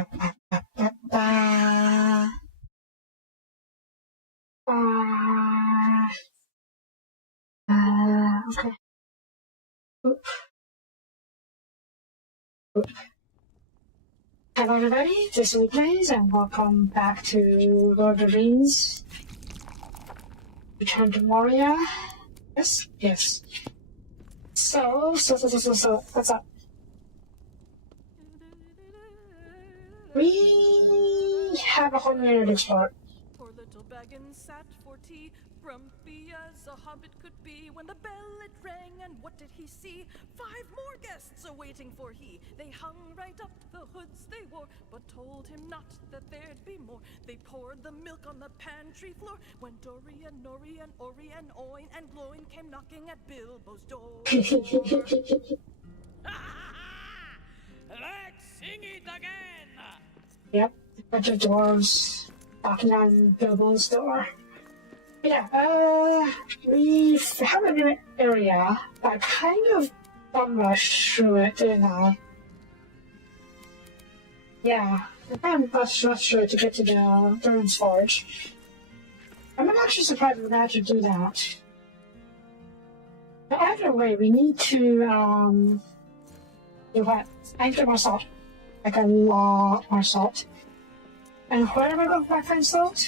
Okay. Hello everybody, this is Soapie, and welcome back to Lord of the Rings. Return to Moria. Yes. So, what's up? We have a whole minute to explore. Poor little Baggins sat for tea, grumpy as a hobbit could be, when the bell it rang, and what did he see? 5 more guests awaiting for he. They hung right up the hoods they wore, but told him not that there'd be more. They poured the milk on the pantry floor, when Dorian, Norian, Orian, Oin, and Gloin came knocking at Bilbo's door. Let's sing it again! Yep, a bunch of dwarves knocking on Bilbo's door. Yeah, we have a new area, but I kind of bum rushed through it, didn't I? Yeah, I kind of rushed through it to get to the Durin's Forge. I'm actually surprised we managed to do that. But either way, we need to, do what? Anchor more salt. Like a lot more salt. And where am I going to find salt?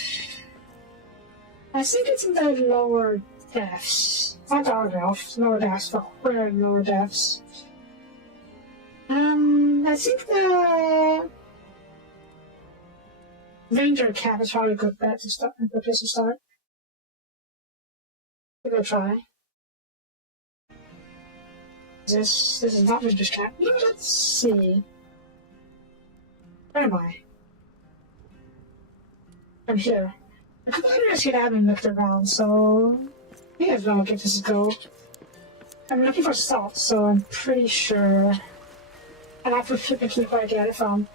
I think it's in the lower depths. Not the lower depths, but where in lower depths? I think the Ranger Camp is probably a good bet to start. A good place to start. Give it a try. This is not Ranger's Camp. Let's see. Where am I? I'm here. I couldn't I haven't looked around, so I guess I'll give this a go. I'm looking for salt, so I'm pretty sure I'll have to flip and keep where I get it from.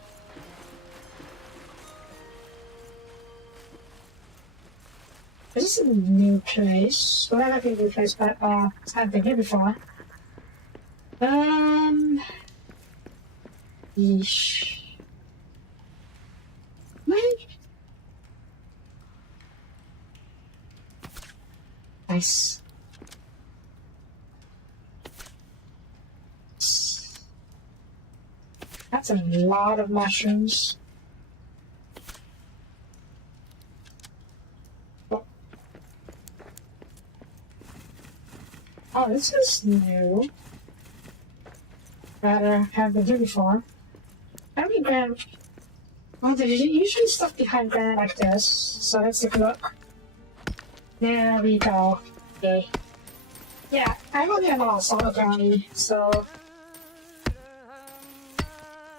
This is a new place. Well, that might be a new place, but I haven't been here before. Yeesh. Nice. That's a lot of mushrooms. Oh, this is new. Rather have been here before. I mean, granite. Oh, there's usually stuff behind granite like this, so let's take a look. There we go. Okay. Yeah, I only have a lot of salt apparently, so.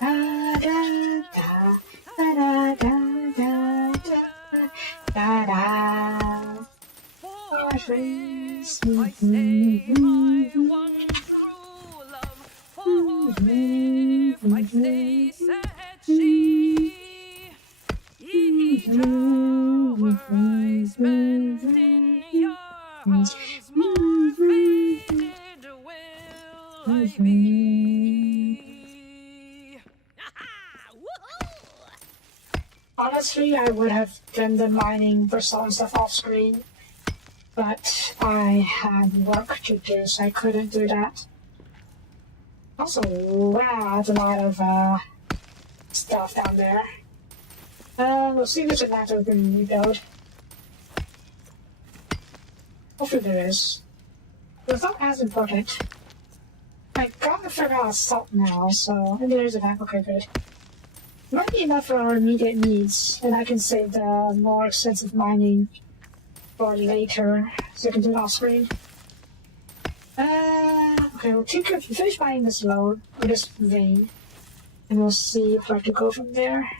Da da da da da da da da. Oh, friends. I say my one true love, if I stay, said she. Each hour I spent in your arms, more fated will I be. Honestly, I would have done the mining for salt and stuff off screen, but I had work to do, so I couldn't do that. Also, wow, that's a lot of stuff down there. We'll see if there's an active rebuild. Hopefully there is. But it's not as important. I got a fair amount of salt now, so maybe there's a map. Okay, good. Might be enough for our immediate needs, and I can save the more extensive mining for later, so I can do it off screen. Okay, we'll finish mining this load, or this vein, and we'll see where to go from there.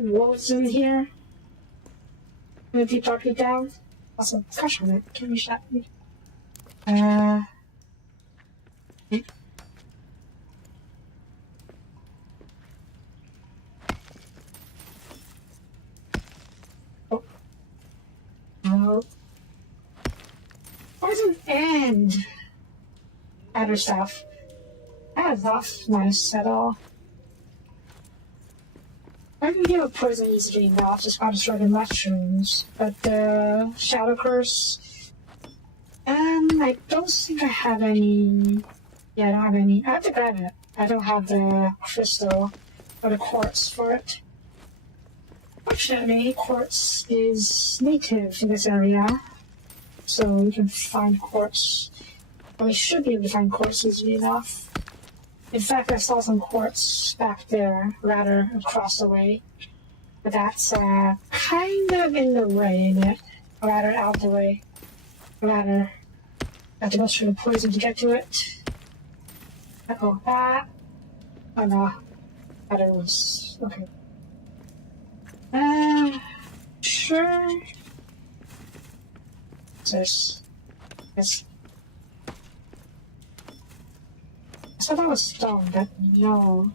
few wolves in here. I'm gonna deep darkly down. Also, gosh on it, can't reach that. Oh. No. Poison and other stuff. That's not nice at all. I can deal with poison easily enough, just gotta destroy the mushrooms. But the Shadow Curse... I don't think I have any... Yeah, I don't have any. I have the granite. I don't have the crystal or the quartz for it. Fortunately, quartz is native to this area, so we can find quartz. Or we should be able to find quartz easily enough. In fact, I saw some quartz back there, rather across the way. But that's kind of in the way, isn't it? Rather out the way. Rather, I have to go through the poison to get to it. Uh-oh, that. Oh no. That it was. Okay. Sure. There's. Yes. I thought that was stone, but no.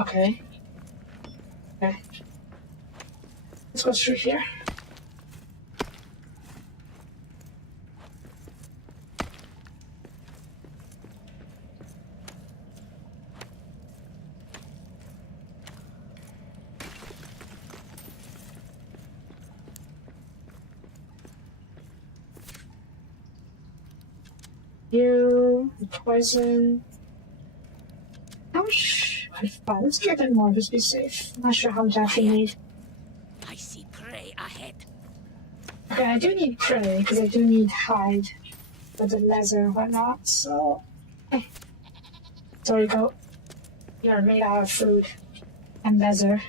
Okay. Okay. Let's go through here. You, poison. How much? Fine, let's get a bit more, just be safe. I'm not sure how much I actually need. I see prey ahead. Okay, I do need prey, because I do need hide for the leather and whatnot, so... There we go. You're made out of food and leather.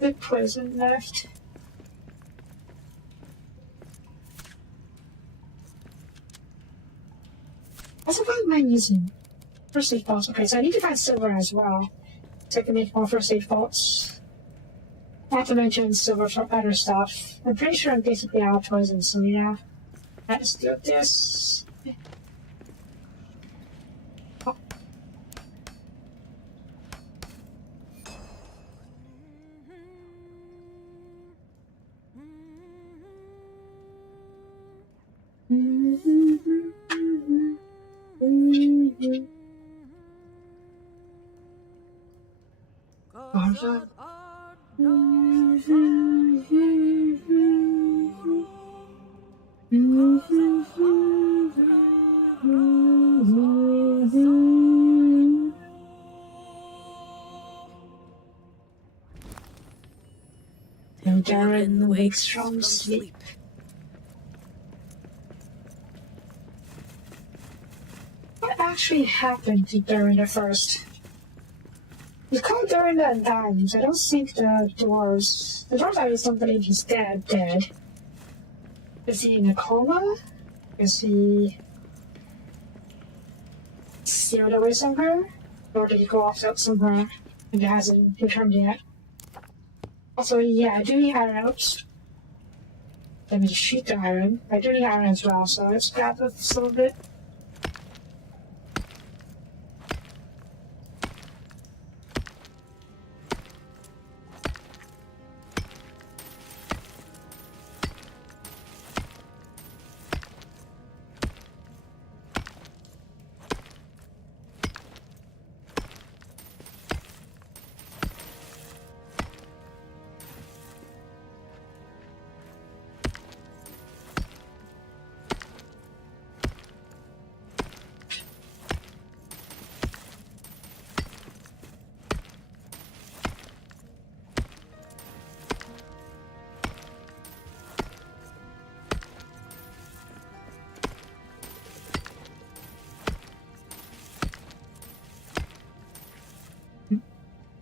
Bit poison left. Also, what am I using? First aid bolts. Okay, so I need to find silver as well, so I can make more first aid bolts. Not to mention silver for other stuff. I'm pretty sure I'm basically out of poison, so yeah. Let's do this. Oh. Darren wakes from sleep. What actually happened to Darren at first? We called Darren the Undying, I don't think the dwarves don't believe he's dead. Is he in a coma? Is he sealed away somewhere? Or did he go off out somewhere and he hasn't returned yet? Also, yeah, I do need iron out. Let me just shoot the iron. I do need iron as well, so let's grab this a little bit.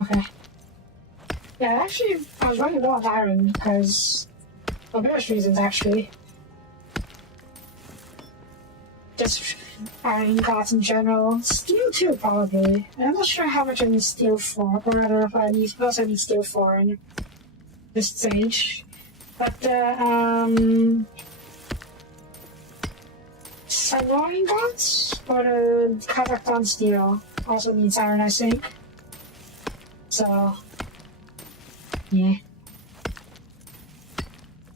Okay. Yeah, actually, I was running low on iron because, for various reasons, actually. Just iron ingots in general. Steel too, probably. I'm not sure how much I need steel for, or rather if I need, what else I need steel for in this stage. But, some raw ingots for the Kazakhstan steel also needs iron, I think. So, yeah.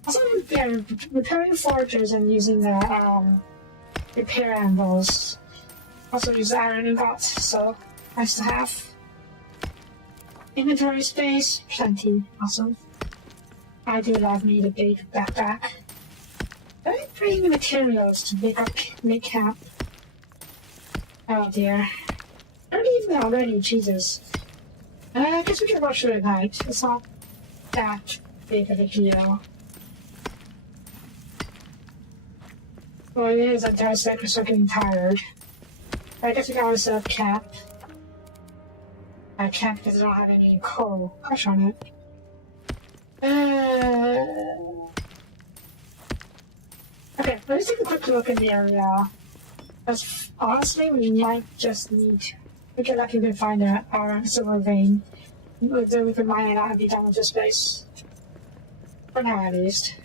Also, yeah, repairing forges and using the, repair anvils also use iron ingots, so nice to have. Inventory space, plenty, awesome. I do love me the big backpack. I bring materials to make camp. Oh dear. I don't even know already, Jesus. I guess we can rush through at night. It's not that big of a deal. Well, it is that Dark Sector start getting tired. I guess we can always set up camp. I can't because I don't have any coal. Crush on it. Okay, let's take a quick look in the area. Because honestly, we might just need to. We get lucky we can find our silver vein. We can mine it out and be done with this place. For now, at least.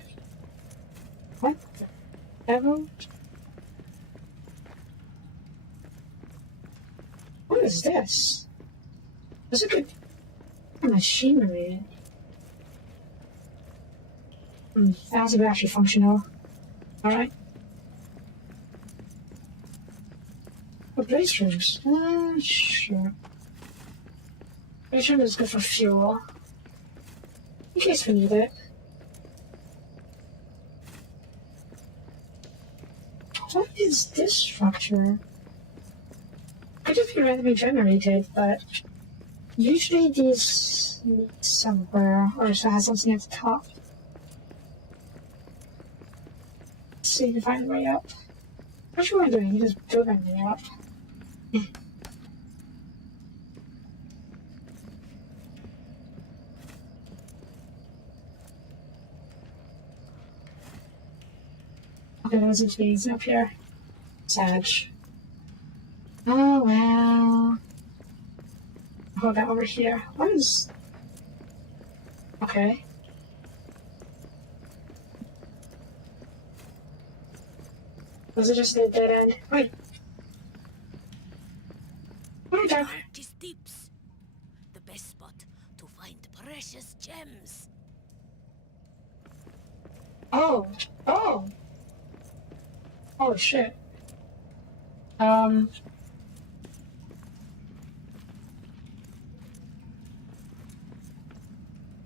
What? Emerald? What is this? This is a good machinery. That's actually functional. Alright. Oh, blaze rooms. Sure. Blaze room is good for fuel. In case we need it. What is this structure? Could just be randomly generated, but usually these need somewhere, or so has something at the top. Let's see if we can find a way up. What you want to do? You just build everything up. Okay, there's a trees up here. Sad. Oh well. Hold that over here. What is? Okay. Was it just a dead end? Wait. What are you talking? Darkest deeps. The best spot to find precious gems. Oh. Oh. Oh shit.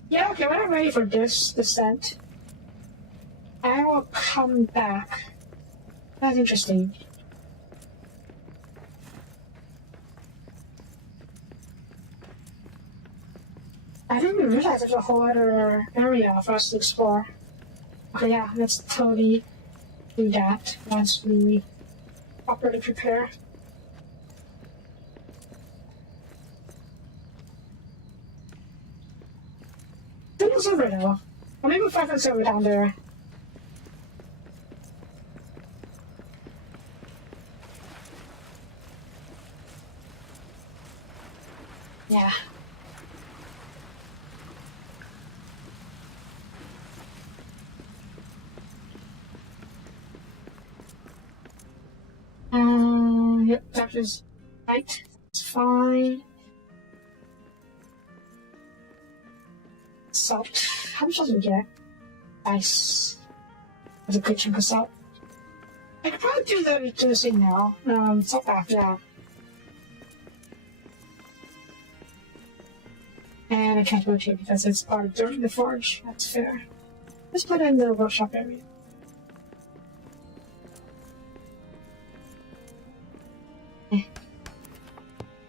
Yeah, okay, when I'm ready for this descent, I will come back. That's interesting. I didn't even realize there's a whole other area for us to explore. Okay, yeah, let's totally do that once we properly prepare. There was over though. Or maybe if I can over down there. Yeah. Yep, that is right. It's fine. Salt. How much does we get? Nice. That's a good chunk of salt. I could probably do this thing now. Salt back, yeah. And I can't rotate because it's part of during the forge. That's fair. Let's put it in the workshop area.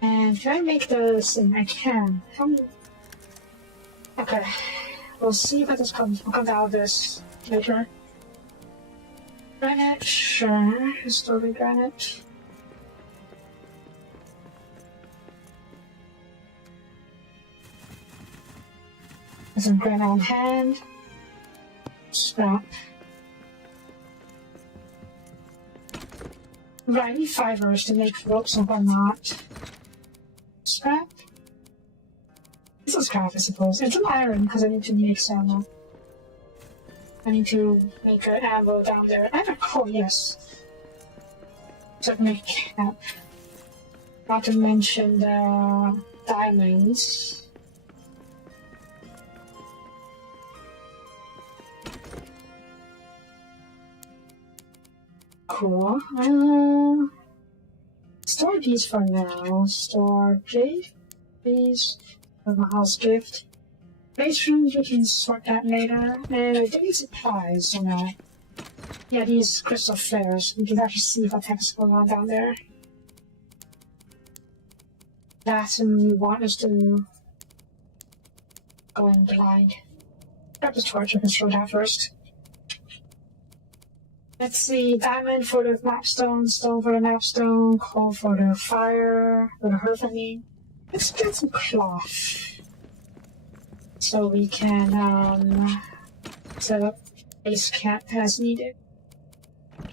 And can I make those thing? I can. How many? Okay. We'll see if this comes out of this later. Granite, sure. Story granite. There's some granite on hand. Scrap. Right, I need fibers to make ropes and whatnot. Scrap? This is scrap, I suppose. And some iron, because I need to make some. I need to make an ammo down there. I have a coal, yes. To make camp. Not to mention the diamonds. Cool. Store these for now. Store jade. These for my house gift. Base rooms, we can sort that later. And I do need supplies, you know. Yeah, these crystal flares. We can actually see what heck's going on down there. Last thing we want is to go in blind. Grab the torch, I can throw that first. Let's see, diamond for the mapstone, stone for the mapstone, coal for the fire, for the hearth, I mean. Let's get some cloth. So we can set up base camp as needed.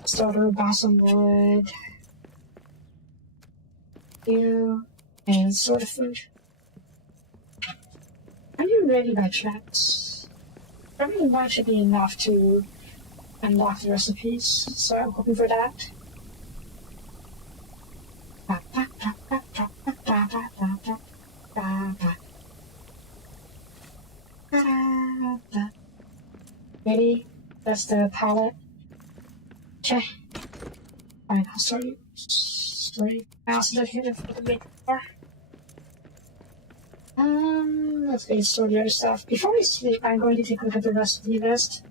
Start with balsam wood. You and sort of food. Are you ready by chance? Probably one should be enough to unlock the recipes, so I'm hoping for that. Ready? That's the palette. Okay. Fine, I'll start you. I also did hit it for the big bar. Let's get sort the other stuff. Before we sleep, I'm going to take a look at the recipe list.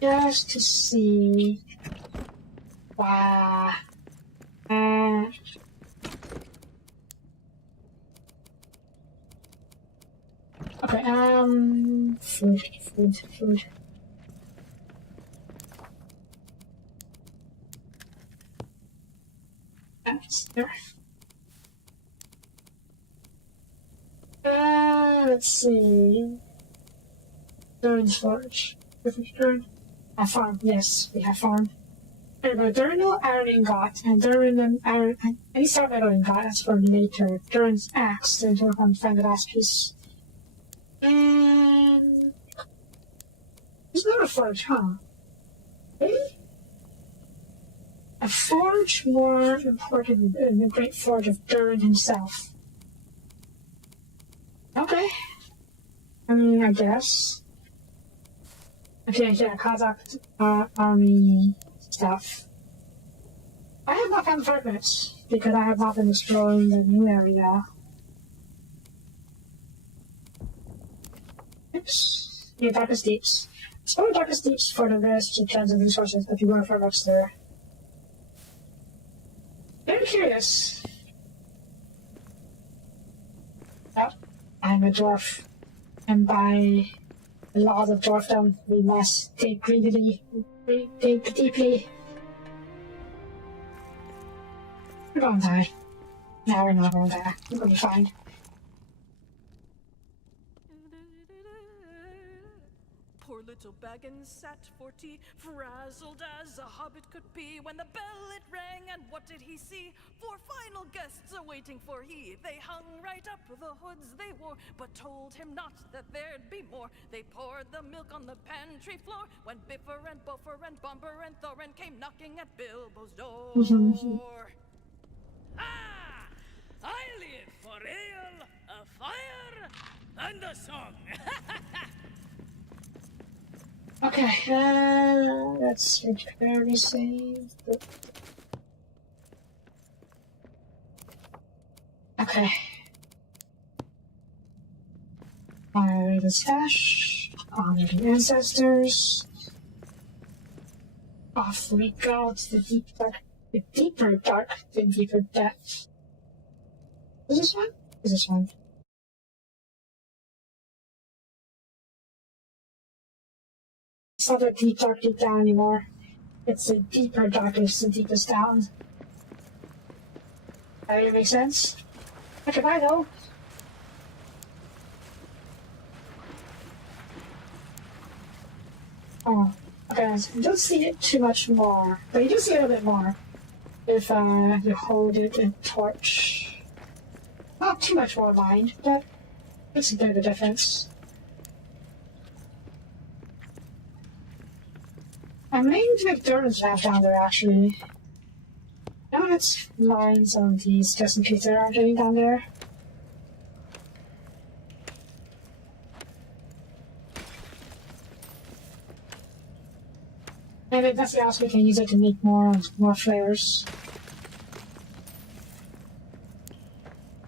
Just to see. Wow. Okay, food. That's there. Let's see. Durin's forge. Durin. Farm, yes, we have farm. There we go. Durinal iron ingot and Durin iron. Any star metal ingot, that's for later. Durin's axe, to work on find the last piece. And there's not a forge, huh? Really? A forge more important than the great forge of Durin himself. Okay. I mean, I guess. Okay, yeah, Kazakh army stuff. I have not found fragments because I have not been exploring the new area. Oops. Yeah, Darkest Deeps. Explore Darkest Deeps for the rest of trends and resources if you want fragments there. Very curious. Oh, I'm a dwarf. And by the laws of dwarfdom, we must dig greedily, dig deeply. We're gonna die. No, we're not gonna die. We're gonna be fine. Poor little Baggins sat for tea, frazzled as a hobbit could be, when the bell it rang, and what did he see? 4 final guests awaiting for he. They hung right up the hoods they wore, but told him not that there'd be more. They poured the milk on the pantry floor, when Biffer and Buffer and Bumper and Thorin came knocking at Bilbo's door. Ah! I live for ale, a fire, and a song. Okay, let's repair resave. Okay. Honor the stash. Honor the ancestors. Off we go to the deep dark. The deeper dark, the deeper depth. Is this one? Is this one? It's not a deep dark deep down anymore. It's a deeper darkness, the deepest down. That really makes sense? Okay, bye though. Oh, okay, you don't see it too much more, but you do see a little bit more. if you hold it in torch. Not too much more mind, but it's a bit of a difference. I may make Durden's map down there actually. Now let's line some of these just in case there aren't any down there. And if that's else, we can use it to make more flares.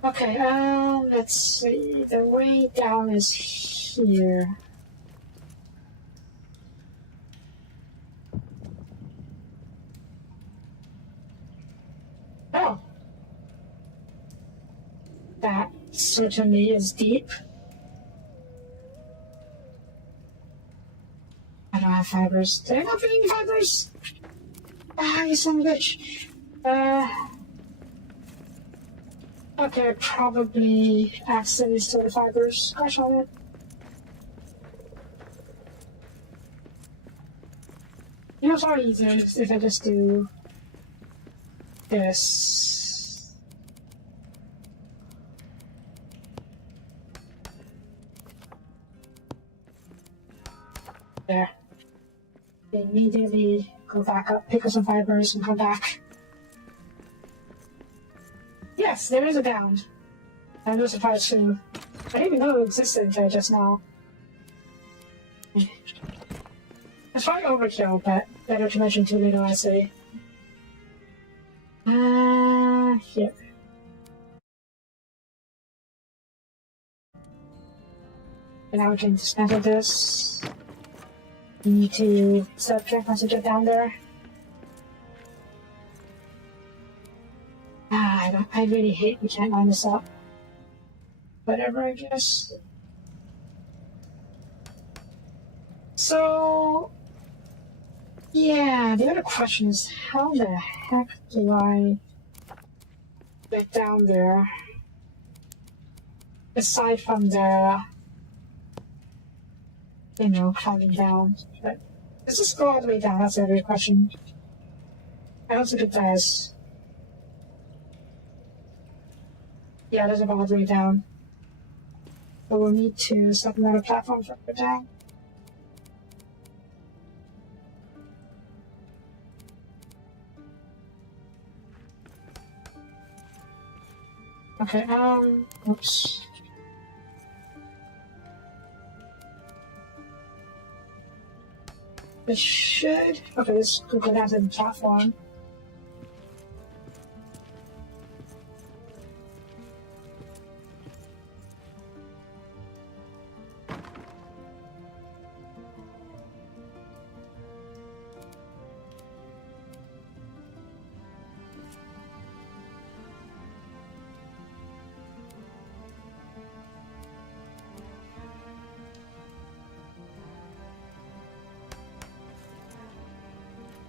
Okay, let's see. The way down is here. Oh. That certainly is deep. I don't have fibers. Did I not bring any fibers? Ah, you son of a bitch. Okay, probably accidentally stole the fibers. Gosh on it. You know, it's probably easier if I just do this. There. Immediately go back up, pick up some fibers, and come back. Yes, there is a bound. I'm no surprise too. I didn't even know it existed until just now. It's probably overkill, but better to mention too later, I say. Here. And now we can dismantle this. You need to set up track once you get down there. I really hate we can't line this up. Whatever, I guess. So, yeah, the other question is how the heck do I get down there? Aside from the, you know, climbing down. But does this go all the way down? That's the other question. I don't think it does. Yeah, it doesn't go all the way down. But we'll need to set another platform further down. Okay, oops. It should, okay, let's go down to the platform.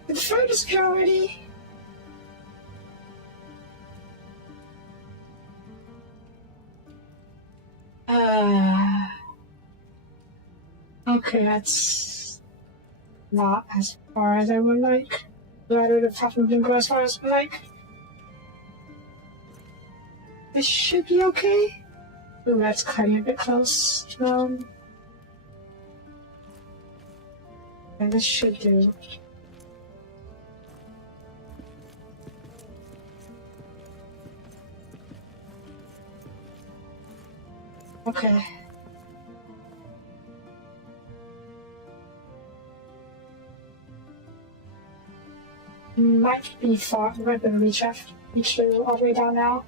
Did the furnace go already? Okay, that's not as far as I would like. Rather, the platform didn't go as far as I would like. This should be okay. Ooh, that's cutting a bit close. Yeah, this should do. Okay. Might be far. Might be reach through all the way down now.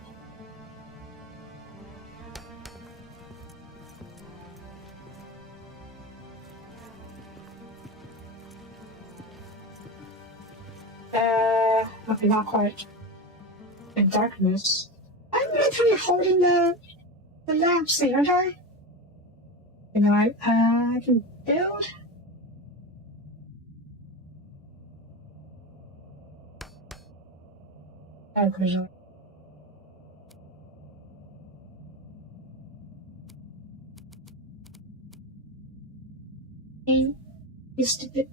Okay, not quite. In darkness. I'm literally holding the lamps here, aren't I? You know, I can build. Okay. You stupid.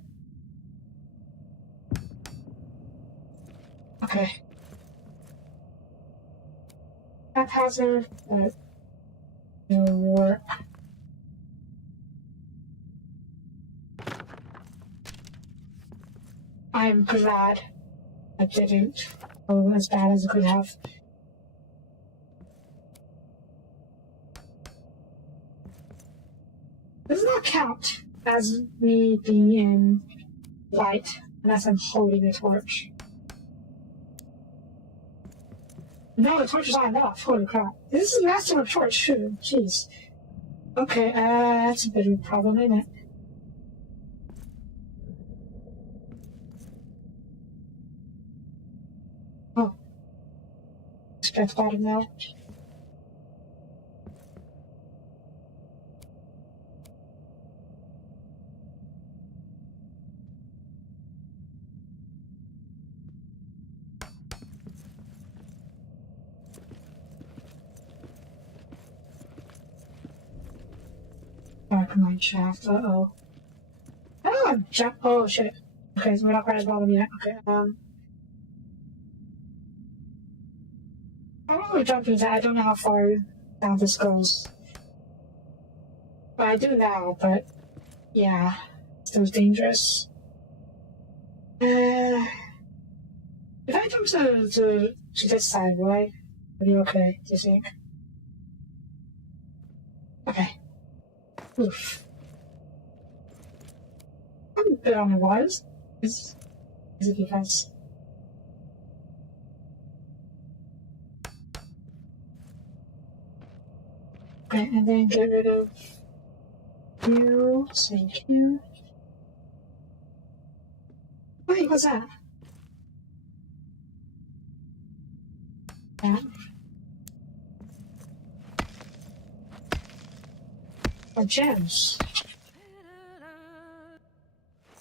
Okay. haphazard, but it'll work. I'm glad I didn't go as bad as it could have. Does not count as me being in light unless I'm holding a torch. No, the torch is not enough. Holy crap. This is a master of torch too. Jeez. Okay, that's a bit of a problem, isn't it? Oh. Expect bottom now. Dark mine shaft. Uh-oh. Oh, jump. Oh, shit. Okay, so we're not quite at the bottom yet. Okay, I'm gonna jump into that. I don't know how far down this goes. Well, I do now, but yeah, still dangerous. If I jump to this side, will I be okay, do you think? Okay. Oof. I'm a bit on the wires. Is it because... Okay, and then get rid of you. Thank you. Wait, what's that? That. Oh, gems.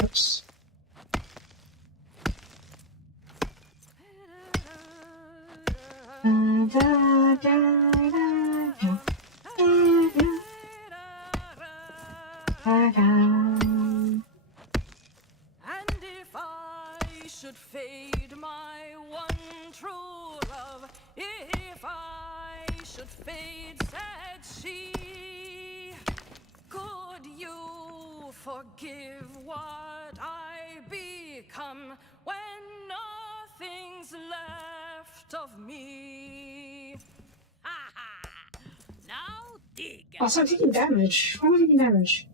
Oops. Da, da, da, da. And if I should fade my one true love, if I should fade, said she, could you forgive what I become when nothing's left of me? Ha ha! Now dig. Also, I'm taking damage. Why am I taking damage?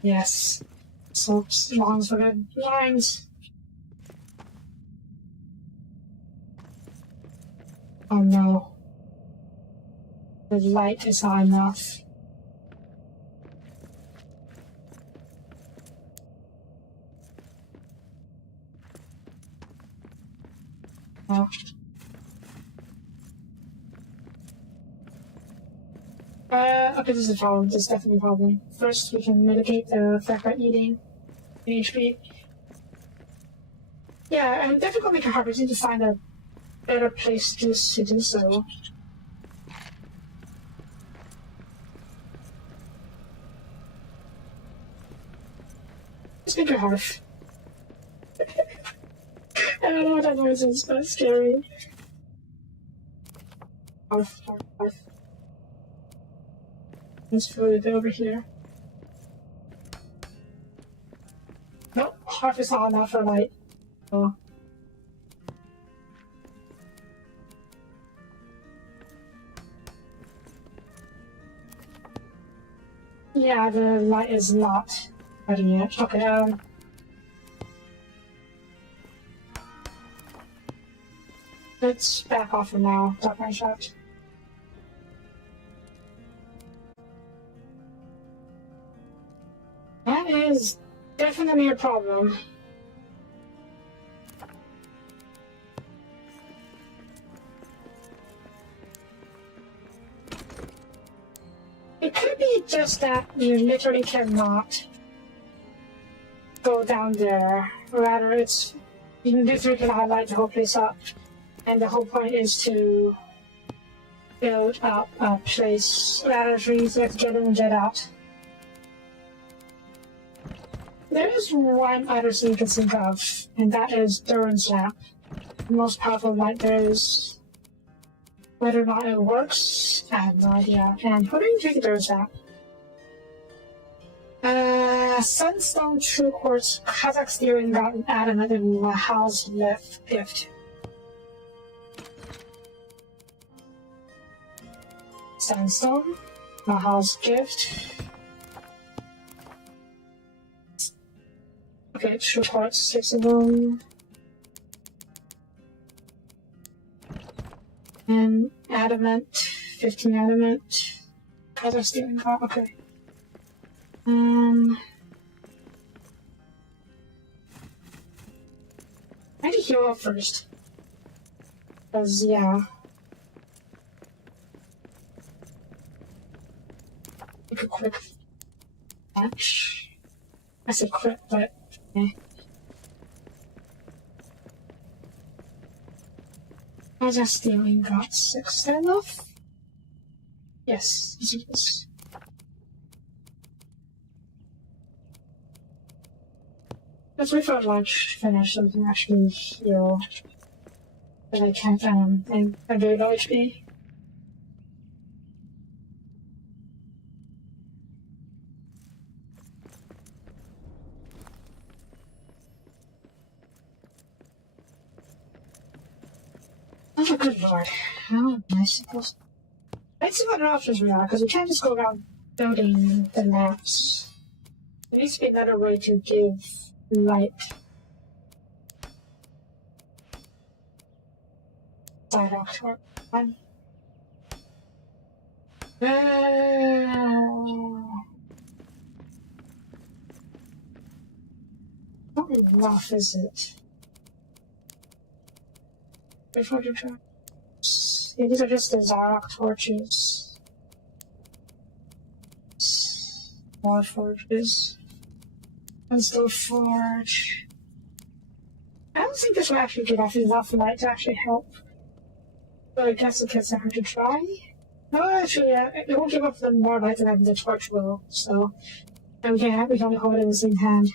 Yes. So long for good lines. Oh no. The light is not enough. Oh. Okay, this is a problem. This is definitely a problem. First, we can mitigate the fact that eating HP. Yeah, I'm definitely gonna make a hard. We need to find a better place to do so. Let's make a hearth. I don't know what that noise is, but it's scary. Hearth, hearth, hearth. Let's put it over here. Nope, hearth is not enough for light. Oh. Yeah, the light is not ready yet. Okay, let's back off for now. Dark Mine Shaft. That is definitely a problem. It could be just that you literally cannot go down there. Rather, it's you literally cannot light the whole place up. And the whole point is to build up a place rather than easier to get in and get out. there is one other thing you can think of, and that is Durin's lamp. The most powerful light there is. Whether or not it works, I have no idea. And who do you think Durin's lamp? Sunstone True Quartz, Kazakh steering got an adamant in Mahal's left gift. Sandstone, Mahal's gift. Okay, True Quartz, 6 of them. And adamant, 15 adamant. Kazakh steering got, okay. I need to heal up first. Because, yeah. Make a quick match. I said quick, but eh. I just stealing got 6. Is that enough? Yes, it is. Let's wait for lunch to finish so we can actually heal. But I can't, I'm very low HP. Oh, good lord. How am I supposed to... Let's see what our options we are, because we can't just go around building the maps. There needs to be another way to give light. Side octave. How rough is it? Before you try. Yeah, these are just the Zarok torches. More forges. And still forge. I don't think this will actually give off enough light to actually help. But I guess it gets hard to try. No, actually, it won't give up the more light than the torch will, so. And we can only hold it in the same hand.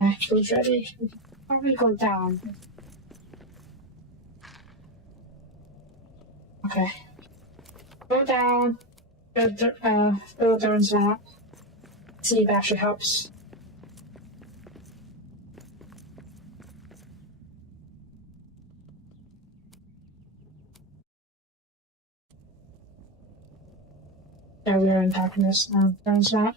Actually, it's ready. We can probably go down. Okay. Go down. Build Durin's map. See if it actually helps. Yeah, we are in darkness now. Durin's map.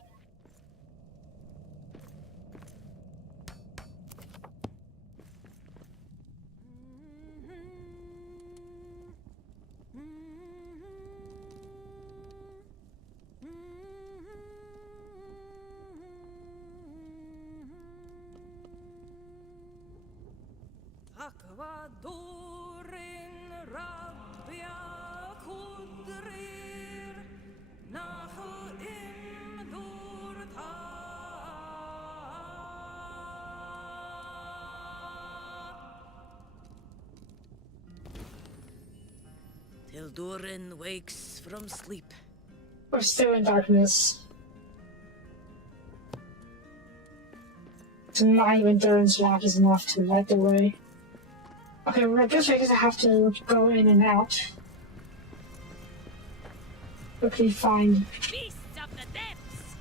Akvadorin Rabia Kudrir Nahu Imdurta Till Durin wakes from sleep. We're still in darkness. So not even Durin's map is enough to light the way. Okay, we're just because I have to go in and out. Quickly find. Beasts of the depths!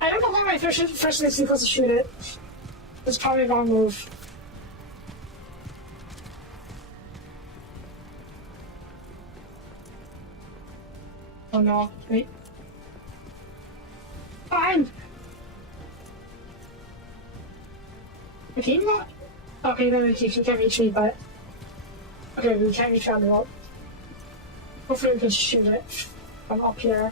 I don't know why my first instinct is supposed to shoot it. It's probably the wrong move. Oh no, wait. Fine! Okay, you not? Okay, no, you can't reach me, but... Okay, we can't reach on the rope. Hopefully we can shoot it from up here.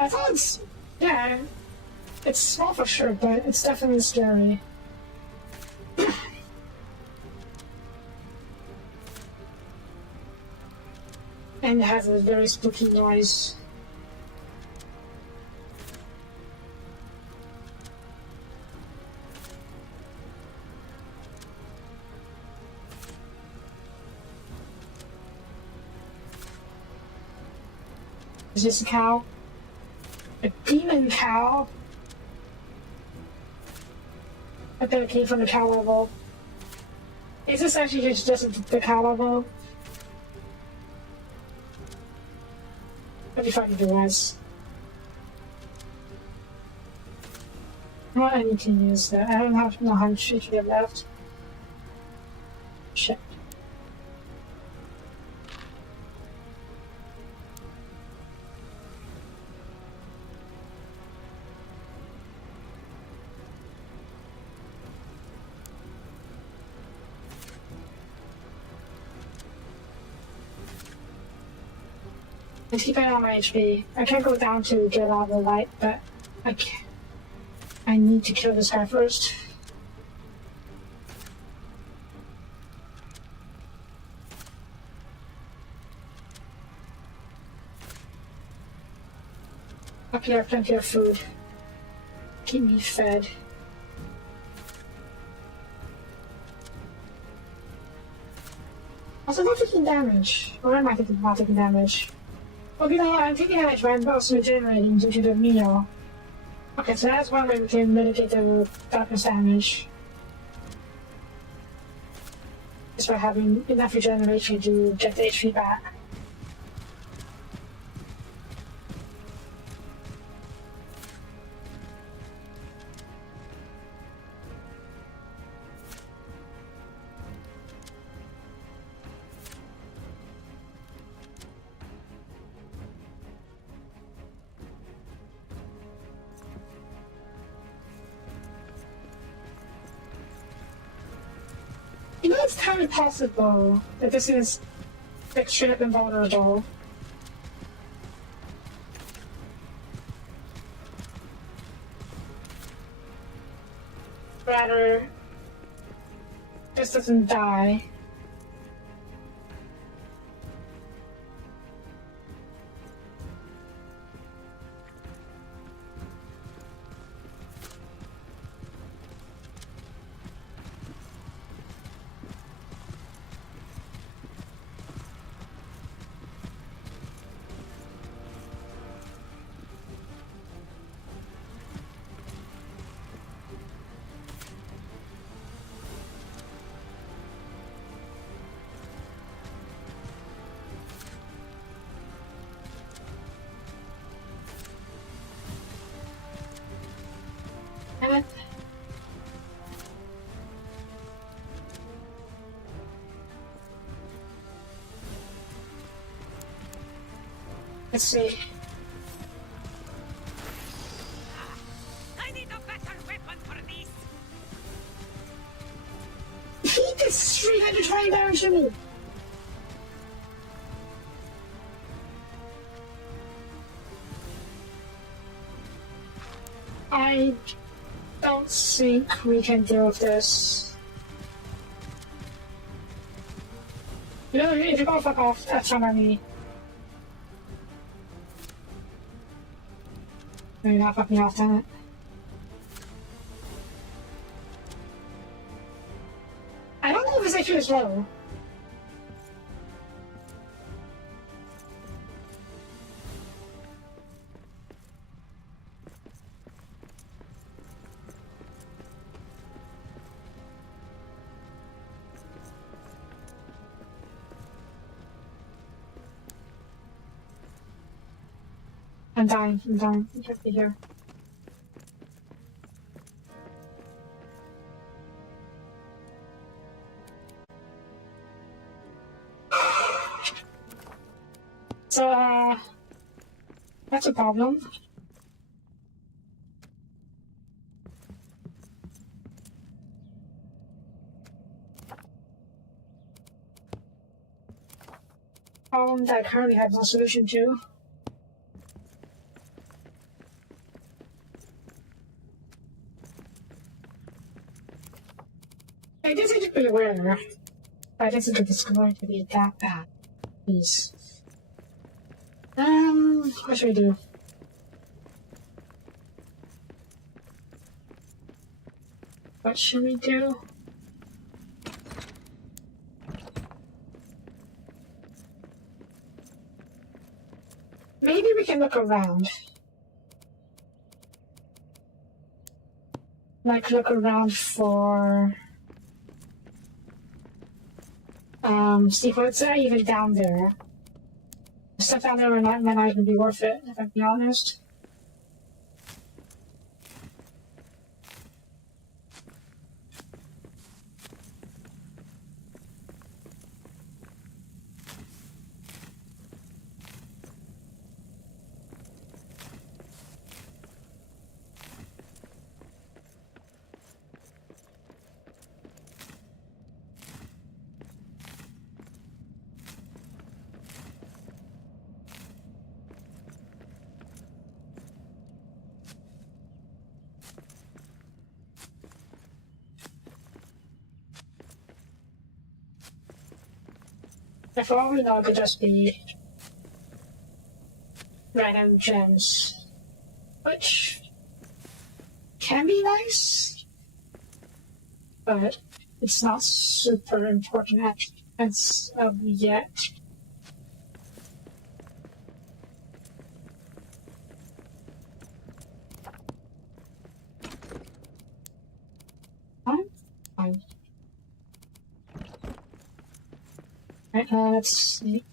I thought it's, yeah, it's small for sure, but it's definitely scary. And it has a very spooky noise. Is this a cow? A demon cow? I bet it came from the cow level. Is this actually just the cow level? Let me find the rest. What I need to use that. I don't have no hunch if you have left. Shit. I'm keeping on my HP. I can't go down to get out of the light, but I can't. I need to kill this guy first. Up here, plenty of food. Keep me fed. Also, not taking damage. Or am I not taking damage? Well, you know, I'm taking damage, but I'm also regenerating due to the meal. Okay, so that's one way we can mitigate the darkness damage. Is by having enough regeneration to get the HP back. You know, it's kind of possible that this is like straight up invulnerable. Rather, this doesn't die. Damn it. Let's see. I need a better weapon for this. He did 320 damage to me! I don't think we can deal with this. You know, if you go fuck off, that's not on me. No, you're not fucking me off, damn it. I don't know if his HP is low. I'm dying. You have to be here. So, that's a problem. Problem that I currently have no solution to. there. I didn't think it's going to be that bad. Please. What should we do? What should we do? Maybe we can look around. Like, look around for... see what's even down there. The stuff down there might not even be worth it, if I can be honest. For all we know, it could just be random gems, which can be nice, but it's not super important as of yet. Fine. Right, let's see.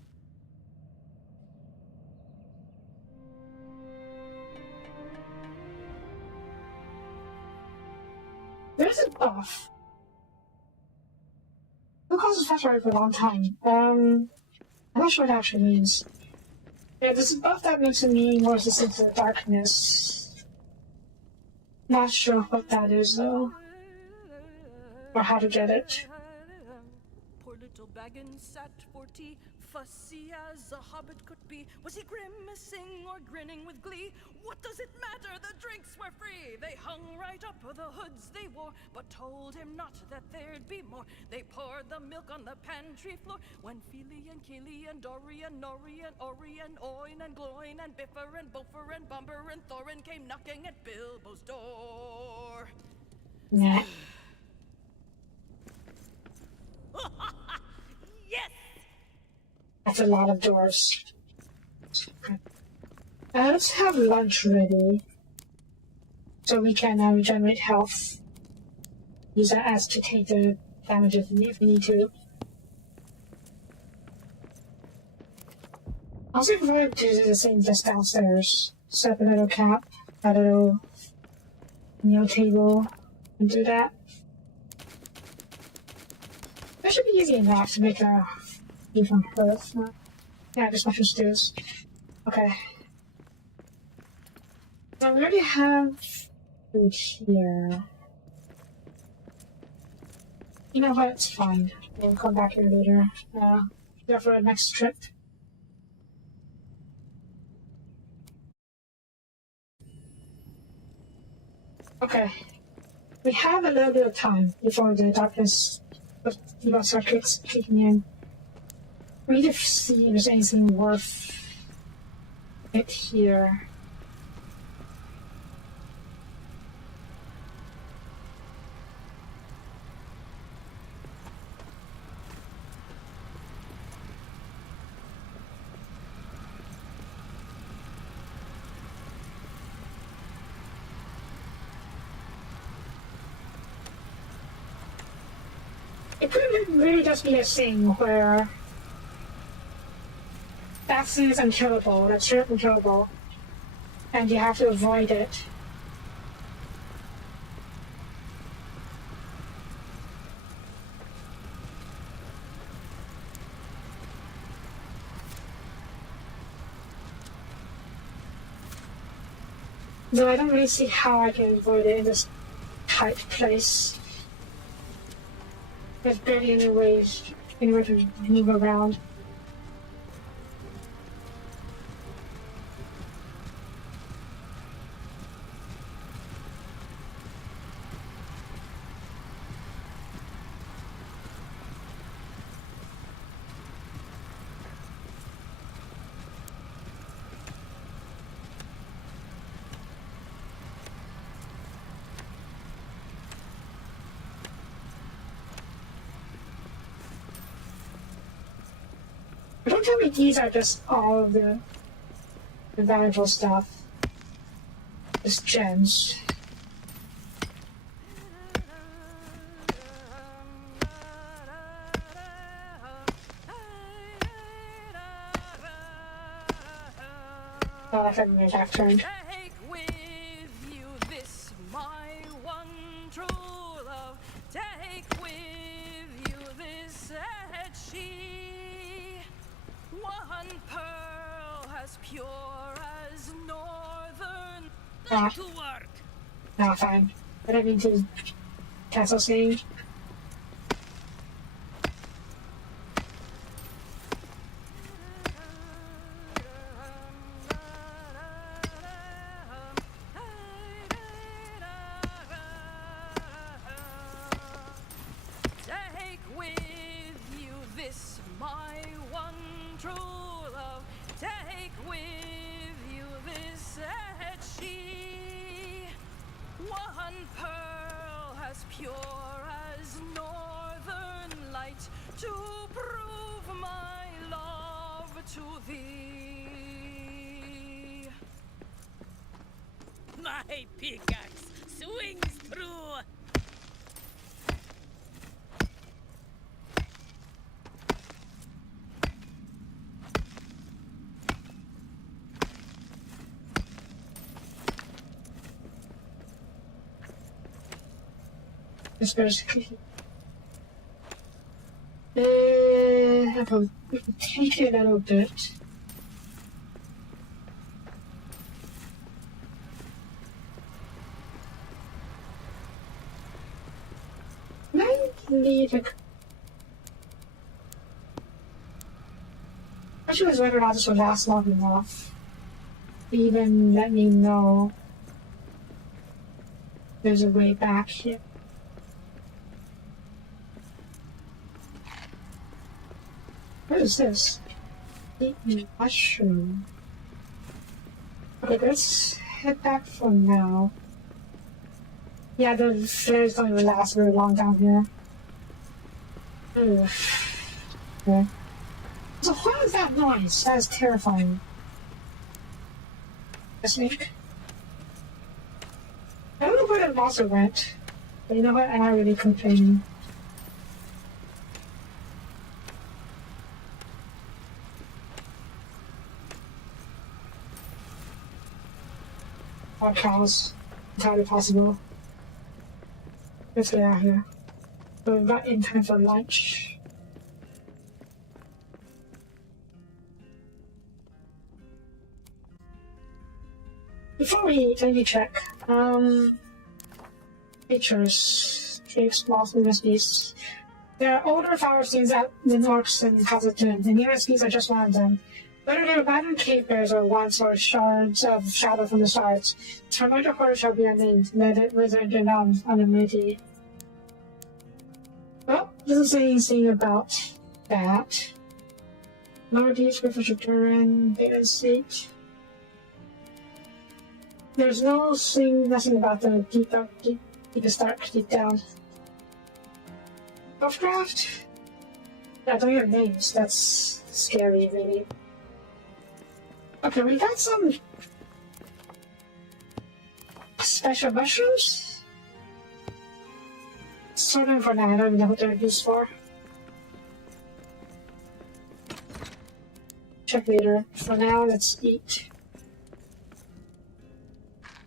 There's a buff. Who calls this password for a long time? I'm not sure what it actually means. Yeah, there's a buff that makes me more resistant to the darkness. Not sure what that is though. Or how to get it. Poor little Baggins sat for tea, fussy as a hobbit could be. Was he grimacing or grinning with glee? What does it matter? The drinks were free. They hung right up the hoods they wore, but told him not that there'd be more. They poured the milk on the pantry floor when Feely and Keely and Dory and Norrie and Ori and Oin and Gloin and Biffer and Bofer and Bumber and Thorin came knocking at Bilbo's door. Yeah. Yes! That's a lot of doors. Let's have lunch ready. So we can regenerate health. Use that as to take the damage if we need to. Also, if we want to do the same just downstairs, set up a little cap, a little meal table, and do that. That should be easy enough to make a even hearth. Yeah, just mushroom stews. Okay. So we already have food here. You know what? It's fine. We'll come back here later. Go for the next trip. Okay. We have a little bit of time before the darkness starts kicking in. We need to see if there's anything worth it here. It could really just be a thing where that thing is unkillable, that's sure unkillable, and you have to avoid it. Though I don't really see how I can avoid it in this tight place. There's barely anywhere to move around. But don't tell me these are just all of the valuable stuff. Just gems. Oh, I forgot my back turned. Take with you this, my one true love. Take with you this, said she. One pearl as pure as northern. Ah, To work. nah, fine. I didn't mean to cancel saying. Take with you this, my one true love. Take with you this, said she. One pearl as pure as northern light to prove my love to thee. My pickaxe swings through. This basically. I will take it a little bit. I need a. I was whether or not this would last long enough to even let me know there's a way back here. What is this? Eat mushroom. Okay, let's head back for now. Yeah, the flares don't even last very long down here. Ugh. Okay. So what is that noise? That is terrifying. I think. I don't know where the monster went. But you know what? I'm not really complaining. Our cows. Entirely possible. Let's get out of here. We're about in time for lunch. Before we eat, let me check. Pictures. Tricks, balls, USBs. There are older flower scenes at the Norks and Kazaton. The nearest USBs are just one of them. Whether they were abandoned cave bears or once or shards of shadow from the stars, familiar horror shall be unnamed, let it wither renowned on the mighty. Well, doesn't say anything about that. Lower deeds, refrigerator, beta seat. There's nothing about the deepest dark deep down. Lovecraft? Yeah, I don't have names. That's scary, really. Okay, we got some special mushrooms. Sort of for now, I don't even know what they're used for. Check later. For now, let's eat.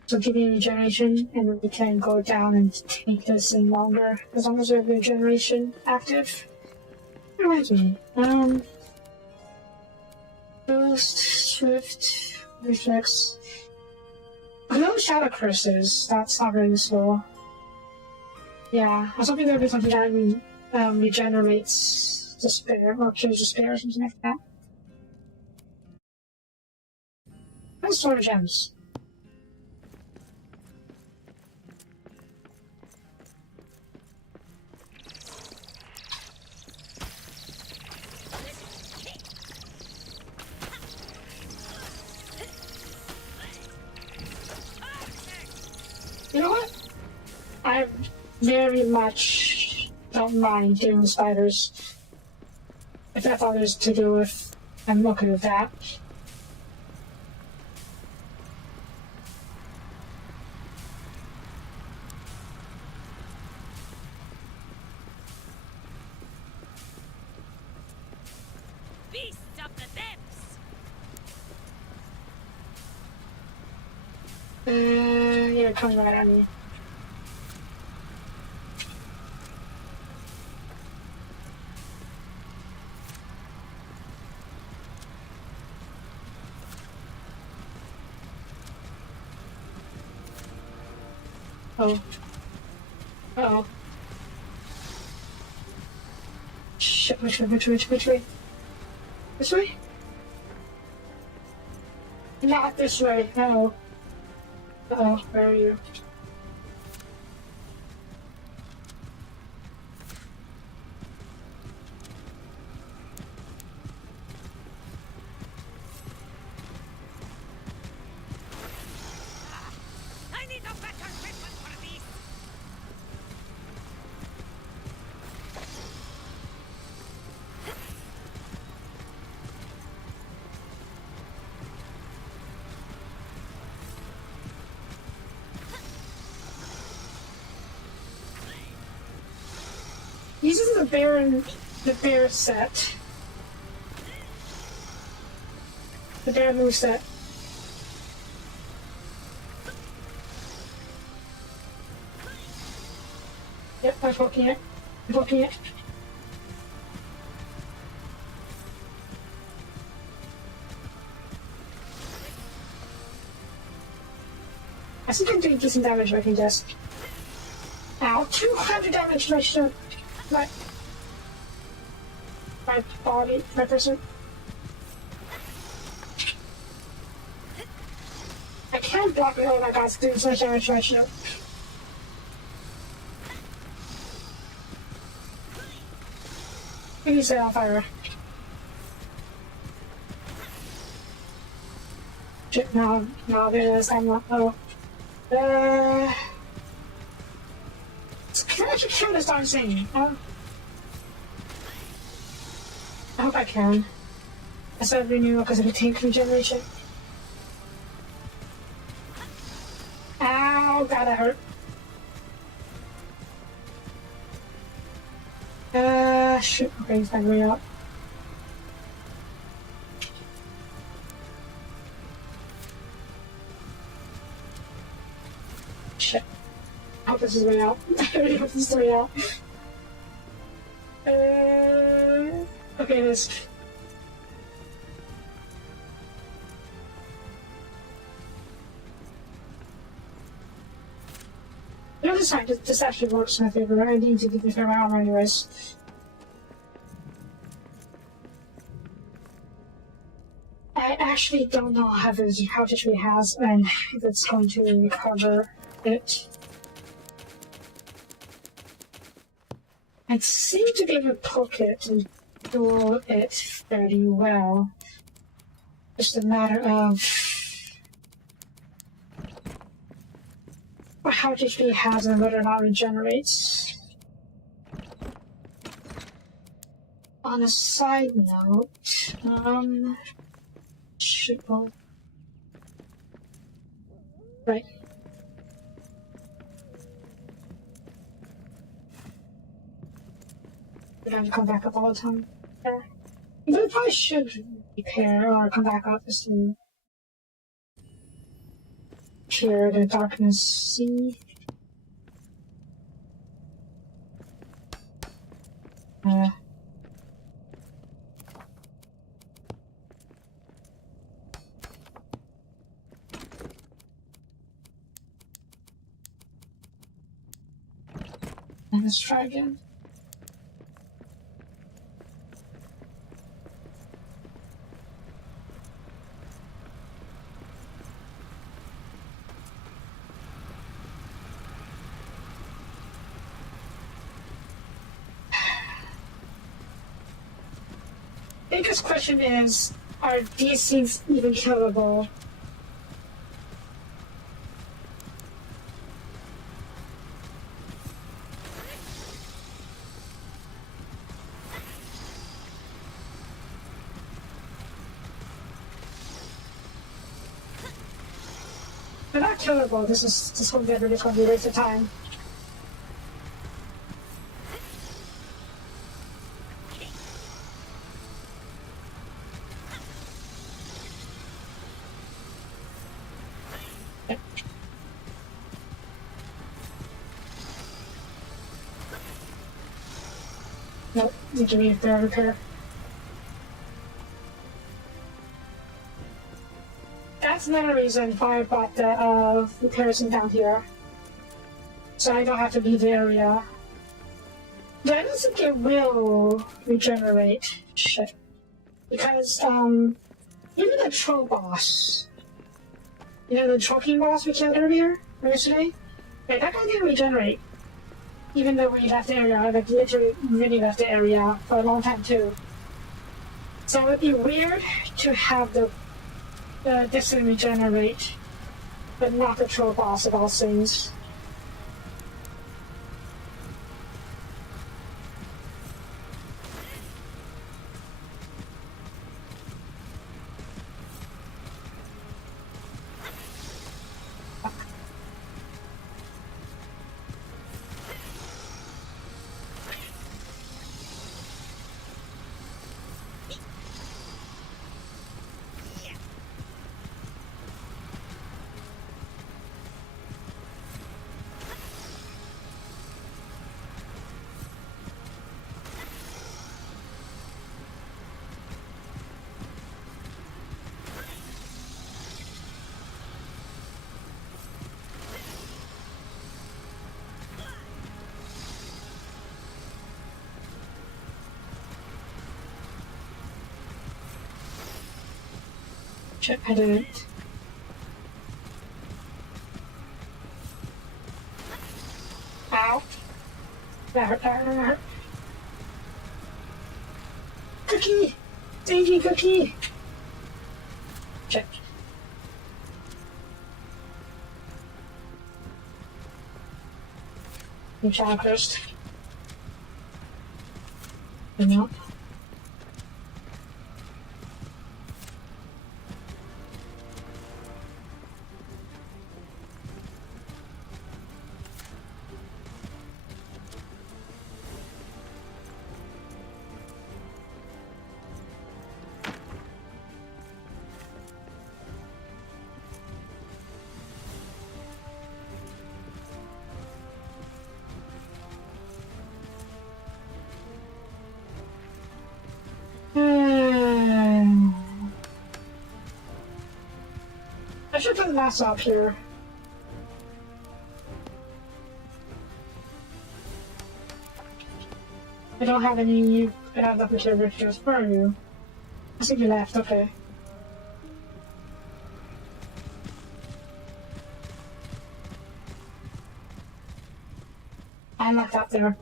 So give me regeneration, and we can go down and take this thing longer, as long as we have regeneration active. Reminds me. Boost, swift, reflex. No shadow curses. That's not very useful. Yeah, I was hoping there'd be something that regenerates despair or cures despair or something like that. What sort of gems? You know what? I very much don't mind dealing with spiders. If that's all there's to do with I'm okay with that. Beasts of the depths! Yeah, coming right on me. Oh. Uh-oh. Shit, which way? This way? Not this way, no. Uh-oh, where are you? I need a better weapon for this! This is the bear set. The bear move set. Yep, I'm poking it. I'm poking it. I think I'm doing decent damage if I can just... Ow, 200 damage to my body, my person. I can't block it. Oh my god, it's doing so much damage to my shield. Maybe set on fire. Shit, no, there it is. I'm not. Oh. Can I actually kill this darn thing? I hope I can. I said renewal because of the tank regeneration. Ow, god, that hurt. Shit. Okay, he's not going out. Shit. I hope this is way out. I really hope this is way out. Okay, it is. You know, this actually works in my favor. I need to get this around anyways. I actually don't know how much he has and if it's going to recover it. I seem to be able to poke it and duel it fairly well. Just a matter of how much HP it has and whether or not it regenerates. On a side note, should go right. We have to come back up all the time. Yeah. But we probably should repair or come back up just to clear the darkness. See? And let's try again. Biggest question is, are these things even killable? They're not killable. This is going to be a waste of time. Nope, need to leave the repair. That's another reason why I bought the repairs down here. So I don't have to leave the area. But I don't think it will regenerate. Shit. Because, even the troll boss, you know, the troll king boss we killed earlier, or yesterday? Right, that guy didn't regenerate. Even though we left the area, like literally really left the area for a long time too. So it would be weird to have the this thing regenerate, but not the troll boss of all things. Shit, I didn't. Ow. That hurt, that hurt, that hurt. Cookie! Dainty cookie! Check. You try first. No. I should put the mask up here. I don't have any. I have nothing to refuse for you. I think you left, okay. I left out there.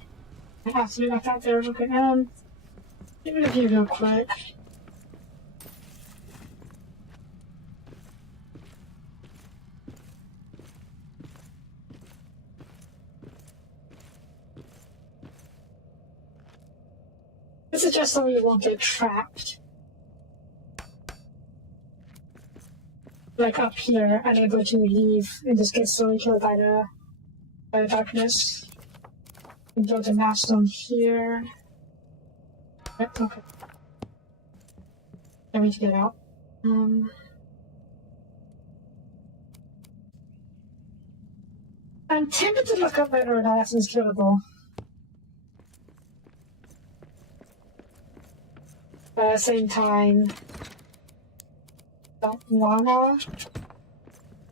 I absolutely left out there, okay. Let me review real quick. This is just so you won't get trapped. Like up here, unable to leave and just get slowly killed by the darkness. And build a milestone here. Yep, okay. I need to get out. I'm tempted to look up whether or not this is killable. But at the same time, don't wanna.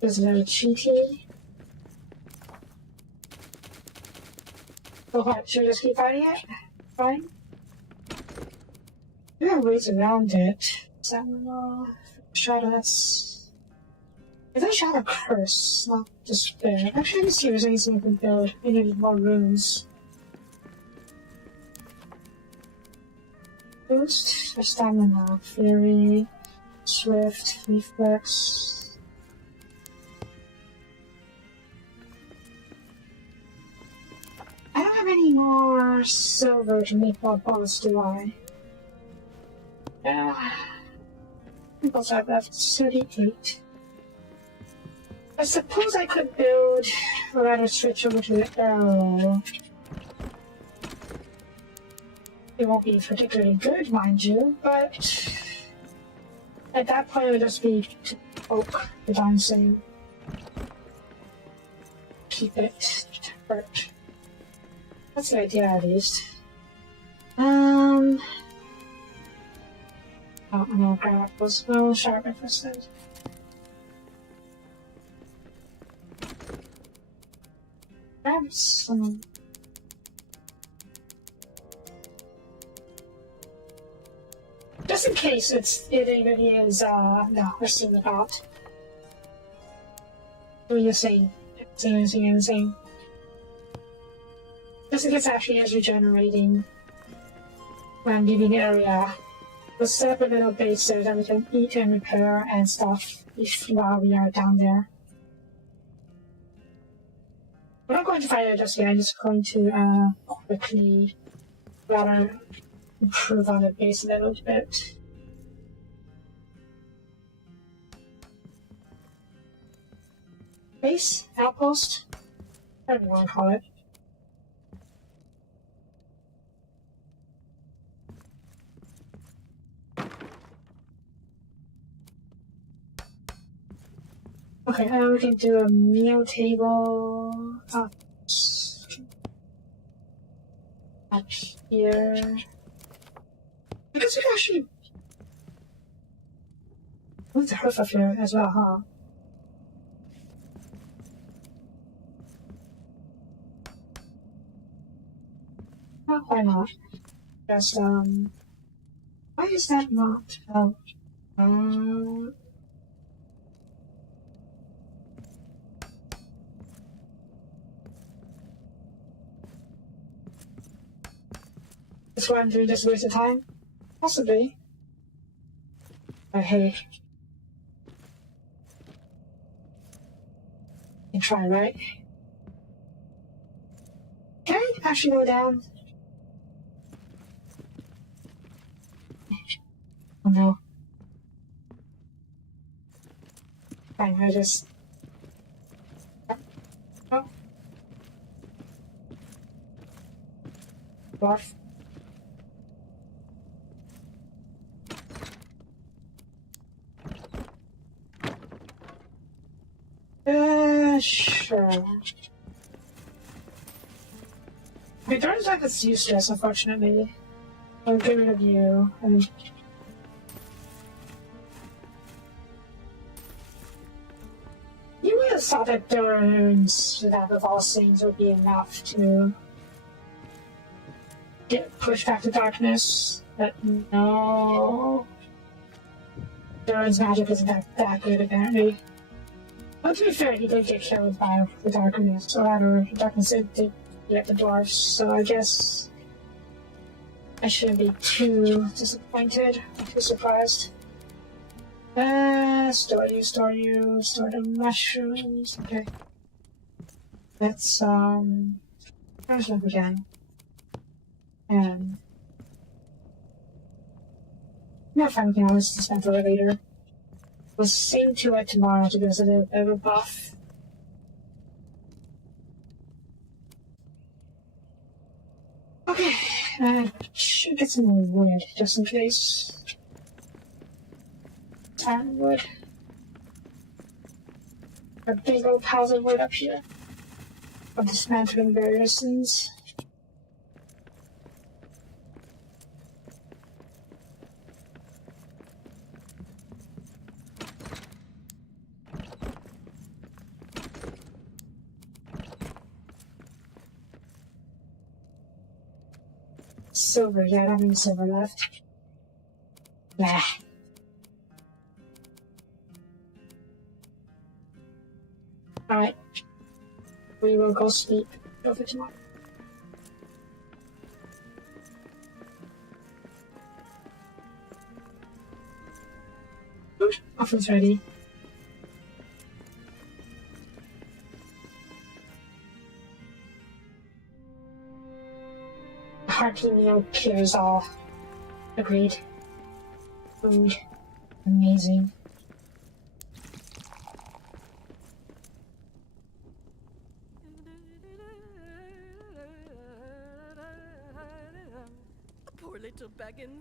It's very cheaty. So what, should we just keep fighting it? Fine. There are ways around it. Stamina, shadows. If I shot a curse, not despair. Actually, let me see if there's anything I can build. Any more runes. Boost for stamina, fury, swift, reflex. I don't have any more silver to make more boss, do I? I think also I've left 38. I suppose I could build a ladder switch over to the arrow. It won't be particularly good, mind you, but at that point it would just be to poke the darn thing. Keep it tempered. That's the idea, at least. Oh, I'm gonna grab apples. Oh, sharpen first then. Grab some. Just in case it even is, no, we're still about. What are you saying? Anything. Just in case it actually is regenerating when leaving the area. We'll set up a little base so that we can eat and repair and stuff while we are down there. We're not going to fight it just yet, I'm just going to quickly rather improve on the base a little bit. Base? Outpost? I don't know what I call it. Okay, we can do a meal table up here. I guess we can actually move the roof up here as well, huh? Well, why not? Just, why is that not? That's why I'm doing just a waste of time? Possibly. But hey. You can try, right? Can I actually go down? Oh no. Fine, I just... Oh. Barf. Sure. Okay, turns out it's useless, unfortunately. I'll get rid of you. You would have thought that turns that of all things would be enough to get pushed back to darkness, but no. Durin's magic isn't that good, apparently. Well, to be fair, he did get killed by the darkness, or rather, the darkness did get the dwarfs, so I guess I shouldn't be too disappointed, or too surprised. Store the mushrooms, okay. Let's, finish up again. And not finding else to spend for later. We'll sing to it tomorrow to give us a little bit of a buff. Okay, should get some more wood just in case. Ironwood. A big old piles of wood up here. Of dismantling various things. Silver, yeah, I don't have any silver left. Nah. Alright. We will go sleep over tomorrow. Good. Offer's ready. Hearty meal cures all. Agreed. Food. Amazing.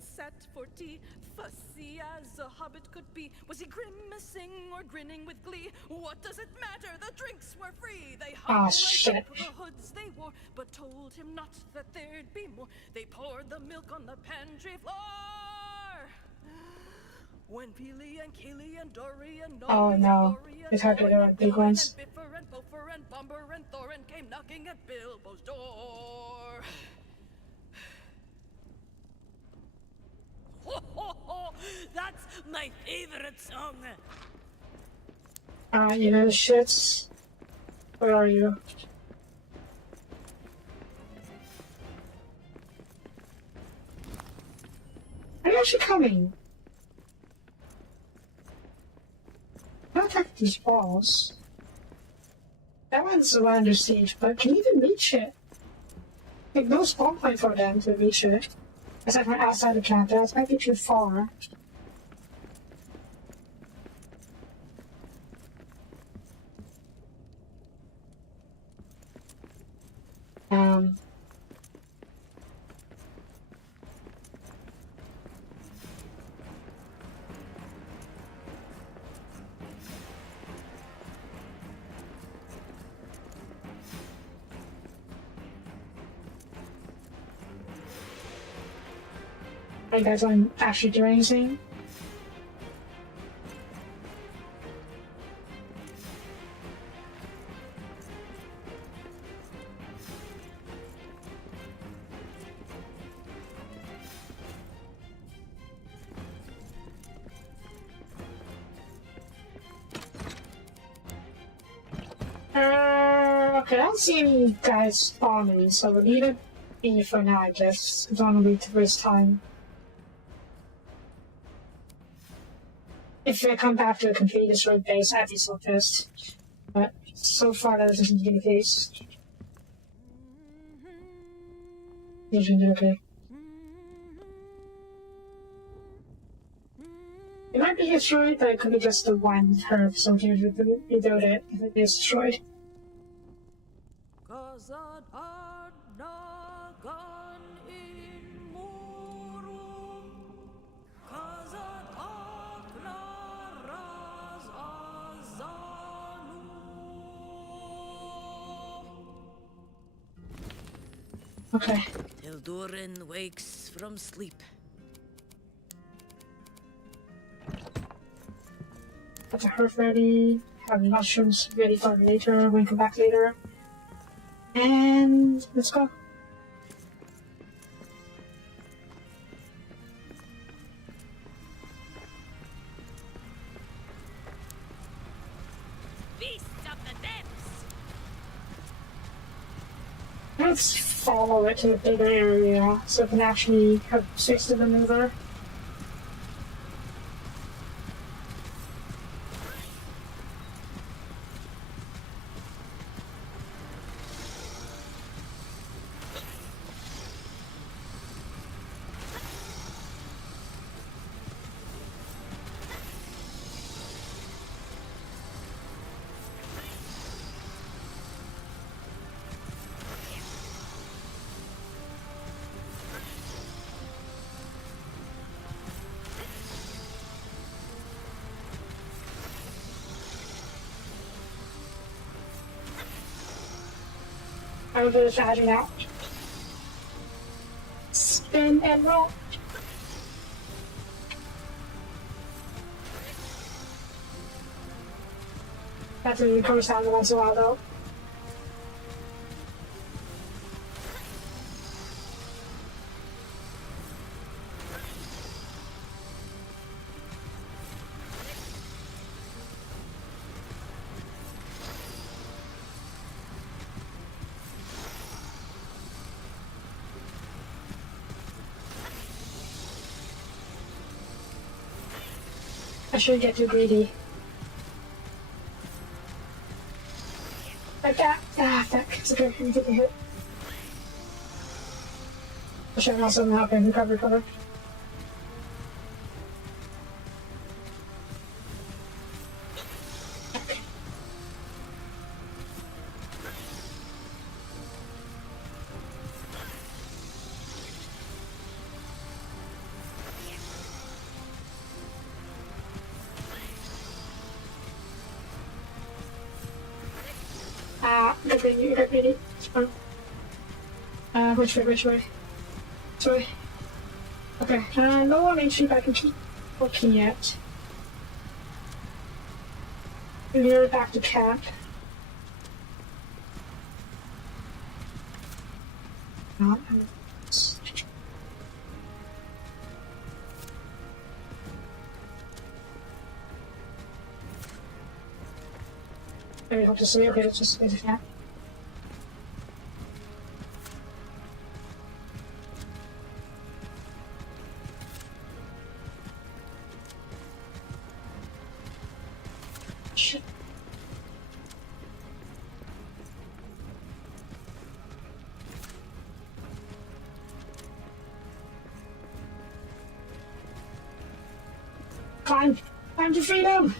sat for tea, fussy as a hobbit could be. Was he grimacing or grinning with glee? What does it matter? The drinks were free. They hung right shit. up the hoods they wore, but told him not that there'd be more. They poured the milk on the pantry floor. When Peely and Keely and Dory and Nori Oh no, and Bory and it's hard to Owen do and it, big Bowen ones. and Biffer and Bofer and Bumber and Thorin came knocking at Bilbo's door. Ho, ho, ho! That's my favorite song. You know the shits. Where are you? Are you actually coming? I'll attack these walls. That one's the one under siege, but can you even reach it? Like, no spawn point for them to reach it. Aside from outside the camp, that might be too far. Are you guys going to actually do anything? Okay, I don't see any guys spawning, so we'll leave it be for now, I guess. I don't want to waste time. If I come back to a completely destroyed base, I'd be so pissed. But so far, that doesn't seem to be the case. You should do okay. It might be destroyed, but it could be just the one herb, so you rebuild it if it is destroyed. Okay. Till Durin wakes from sleep. Got the herb ready. Have mushrooms ready for later. We can come back later. And let's go. Beasts of the depths! Let's follow it to a bigger area so we can actually have space to maneuver. I'm gonna charge it out. Spin and roll. That's a recover sound once in a while though. I shouldn't get too greedy. Like that. Ah, fuck. It's okay. Let me take a hit. I should also now can recover. pretty, you got pretty. It's fine. Which way? Sorry. Okay, no one entry, but I can keep looking at. We're back to camp. Not. Very hard to see. Okay, let's just go to camp. Shit. Climb to freedom.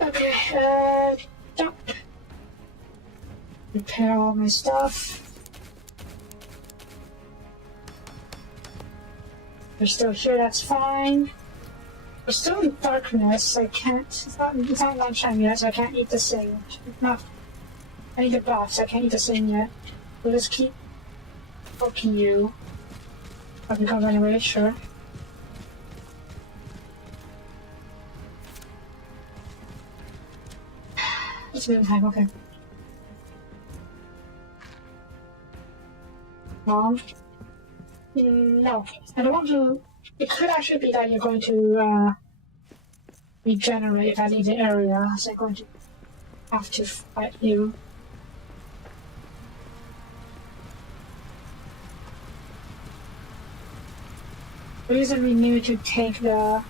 Okay, jump. Repair all my stuff. They're still here, that's fine. We're still in darkness, I can't, it's not lunchtime yet, so I can't eat this thing. Not, I need the box, I can't eat this thing yet. We'll just keep poking you. I can come anyway, sure. It's noon time, okay. Mom? No, I don't want to. It could actually be that you're going to regenerate if I leave the area, so I'm going to have to fight you. The reason we need to take the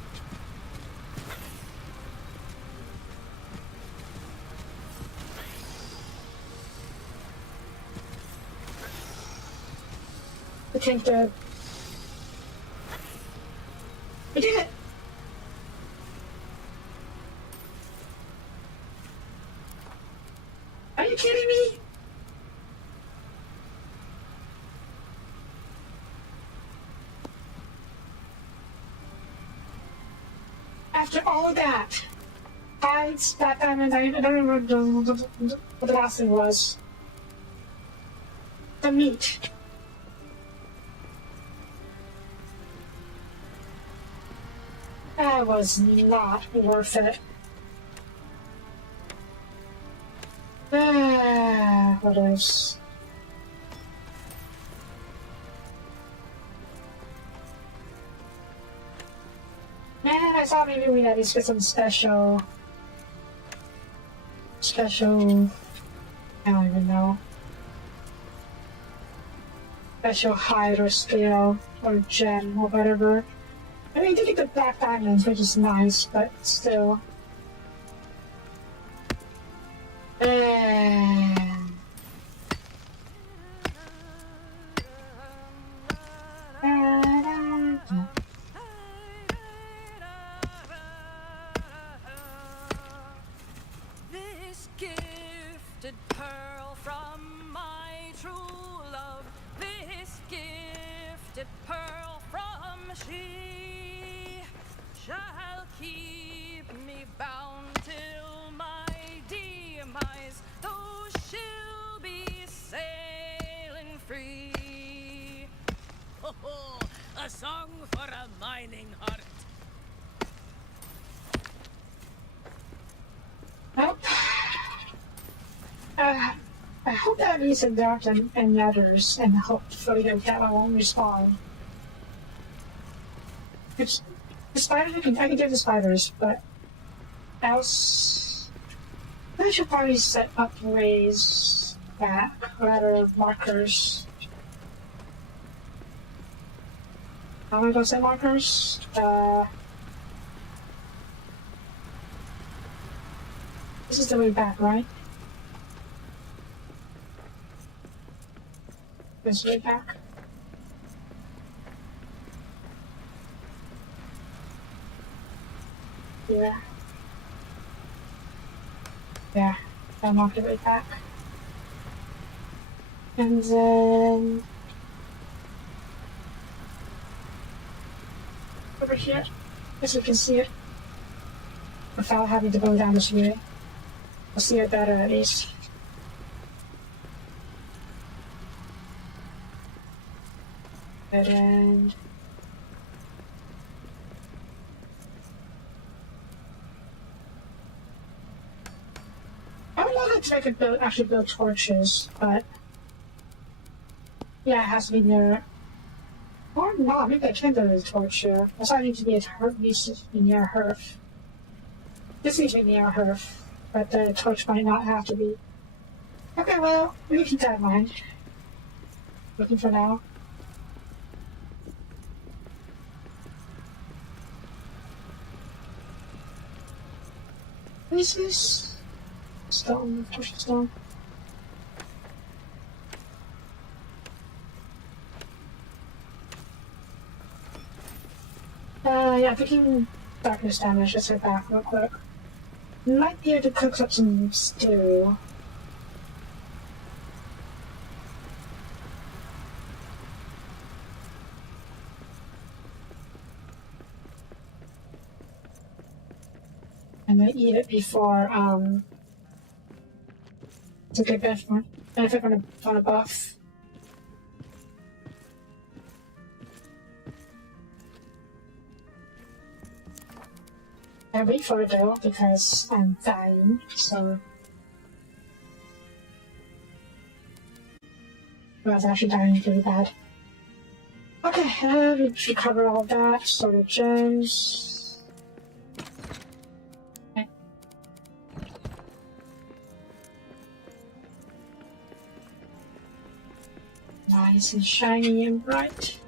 we did it! Are you kidding me? After all that, that diamond, I don't remember what the last thing was. The meat. That was not worth it. What else? Man, I thought maybe we'd at least get some special, I don't even know. Special hide or scale or gem or whatever. I mean, you get the black diamonds, which is nice, but still. This gifted pearl from my true love. This gifted pearl from she shall keep me bound till my demise, though she'll be sailing free. Ho ho! A song for a mining heart. Nope. I hope that means some dark and the others, and hopefully that I won't respawn. It's, the spiders, I can get the spiders, but else, I should probably set up ways back, rather markers. How am I gonna set markers? This is the way back, right? This way back. Yeah. Yeah, I marked the way back. And then over here, as you can see it, without having to go down this way. I'll see it better at least. Dead end. I would like to make it actually build torches, but yeah, it has to be near. Or not, maybe I can build a torch here. That's why I need to be at Hearth, needs to be near Hearth. This needs to be near Hearth, but the torch might not have to be. Okay, well, we can keep that in mind. Looking for now. What is this? Stone, torch stone. Yeah, picking darkness damage, just head back real quick. Might be able to cook up some stew. And then eat it before, to get benefit from a buff. I wait for it though, because I'm dying, so... I was actually dying pretty bad. Okay, we should cover all that, sort of gems. Okay. Nice and shiny and bright.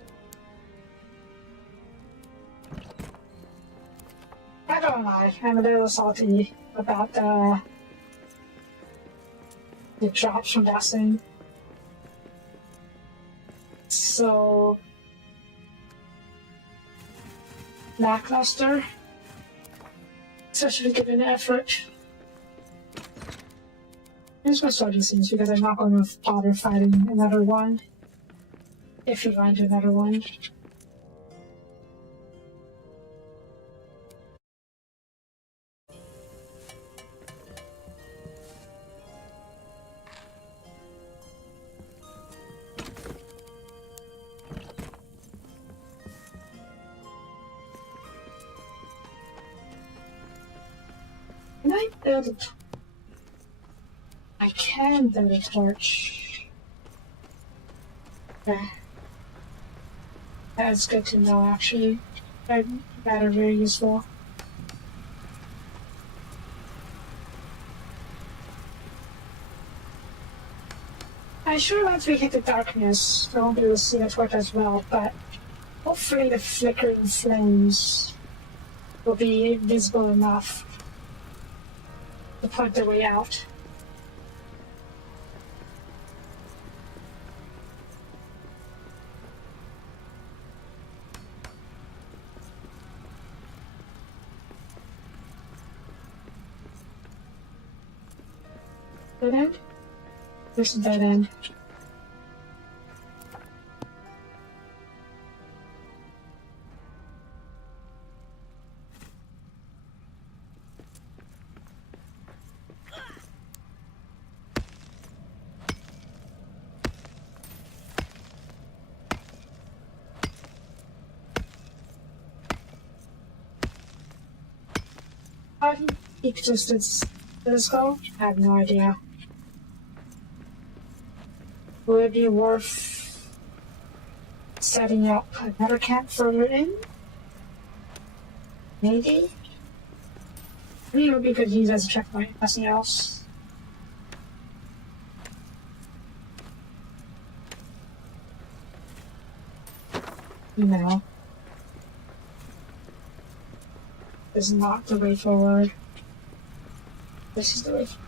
I don't lie, I'm a little salty about the drops from that thing. So lackluster, especially given the effort. I'm just gonna start these things because I'm not going to bother fighting another one. If we run into another one. Can I build a I can build a torch. Yeah. That's good to know, actually. That are very useful. I'm sure once we hit the darkness, we won't be able to see the torch as well, but hopefully the flickering flames will be visible enough to point their way out. Dead end? There's a dead end. How do you existed this go? I have no idea. Would it be worth setting up another camp further in? Maybe? I think it would be good to use as a checkpoint, nothing else. No. This is not the way forward. This is the way forward.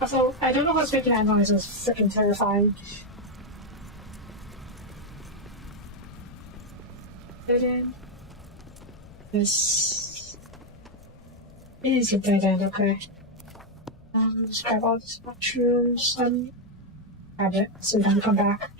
Also, I don't know what's making that noise, it's freaking terrifying. Dead end. This is a dead end, okay. Just grab all these mushrooms and grab it so we don't come back.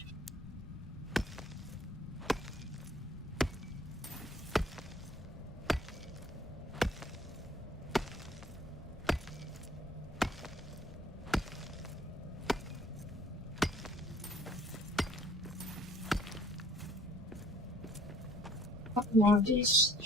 More of these.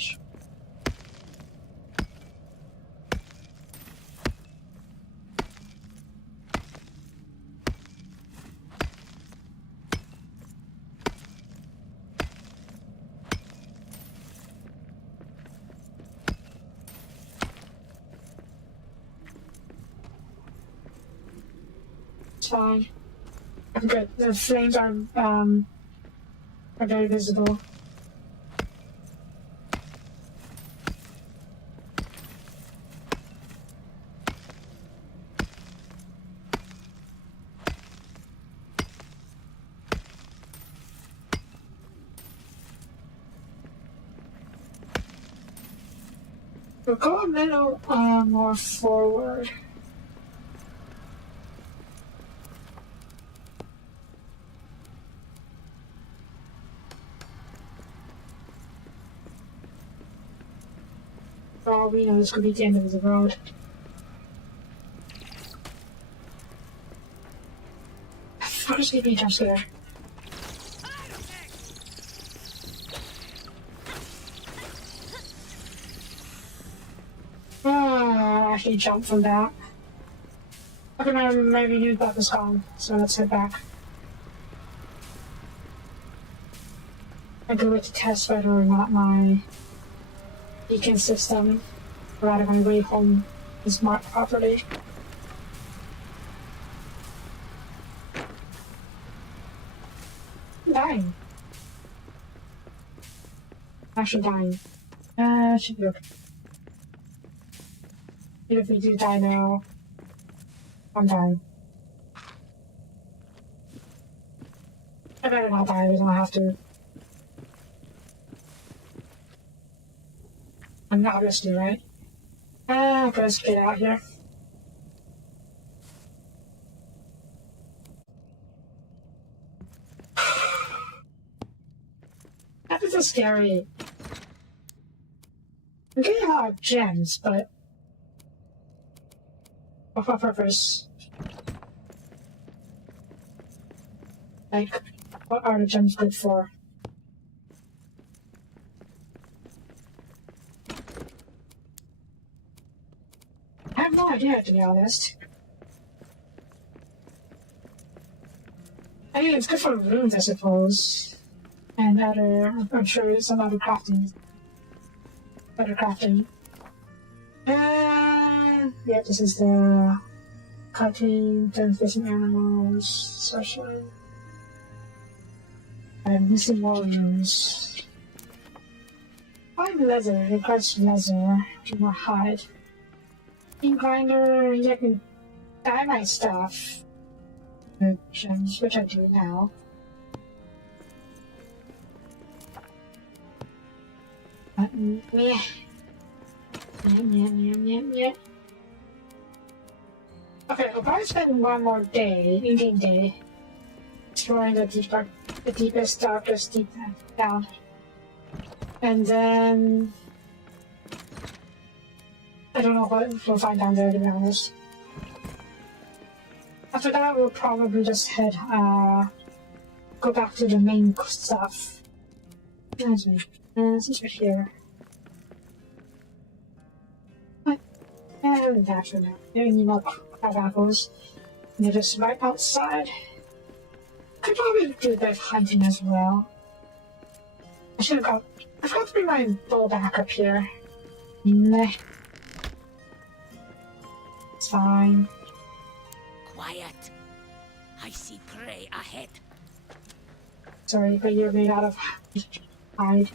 It's fine. I'm good. The flames are very visible. We'll go a little more forward. For all we know, this could be the end of the road. I'll just give me a jump scare. I can jump from that. Okay, maybe use that was gone, so let's head back. I go to test whether or not my beacon system right on my way home is marked properly. I'm dying. Actually dying. Should be okay. Even if we do die now, I'm dying. I better not die, we don't have to. I'm not risky, right? Let's get out here. That is so scary. I'm getting a lot of gems, but for what purpose? Like, what are the gems good for? I have no idea, to be honest. I mean, it's good for runes, I suppose. And other, I'm sure some other crafting. Better crafting. Yeah, this is the cutting, then facing animals, sorcery. I'm missing more runes. Find leather, requires leather, do more hide. Ink grinder, you can dye my stuff. With gems, which I do now. Yeah. Okay, I'll probably spend one more day, in-game day, exploring the deepest, darkest, deep down. And then I don't know what we'll find down there, to be honest. After that, we'll probably just go back to the main stuff. Reminds me, since we're here. What? That for now. Maybe need more crab apples. And they're just right outside. Could probably do a bit of hunting as well. I forgot to bring my bow back up here. Meh. It's fine. Quiet. I see prey ahead. Sorry, but you're made out of hide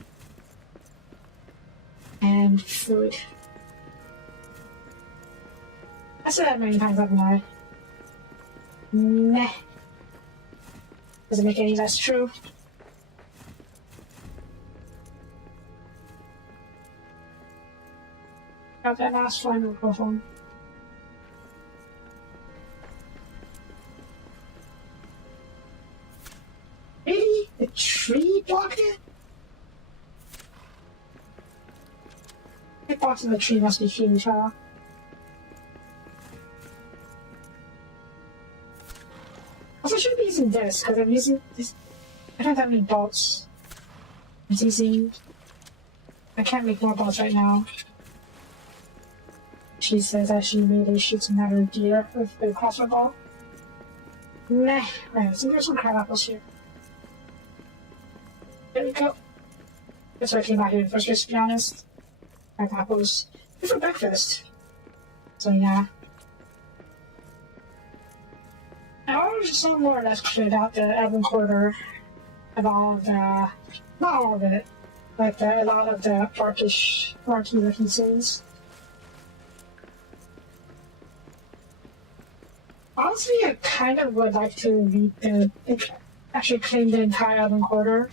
and food. I said that many times, haven't I? Meh. Doesn't make any less true. Got that last one, we'll go home. The box in the tree must be huge, huh? Also, I should be using this, because I'm using this. I don't have any bolts. I'm using. I can't make more bolts right now. She says I should really shoot another deer with the crossbow ball. Meh. Right, so there's some crab apples here. There we go. That's why I came out here in the first place, to be honest. Crab apples. Good for breakfast. So yeah. I already just more or less cleared out the urban quarter of all of the, not all of it, but a lot of the orky looking scenes. Honestly, I kind of would like to actually clean the entire urban quarter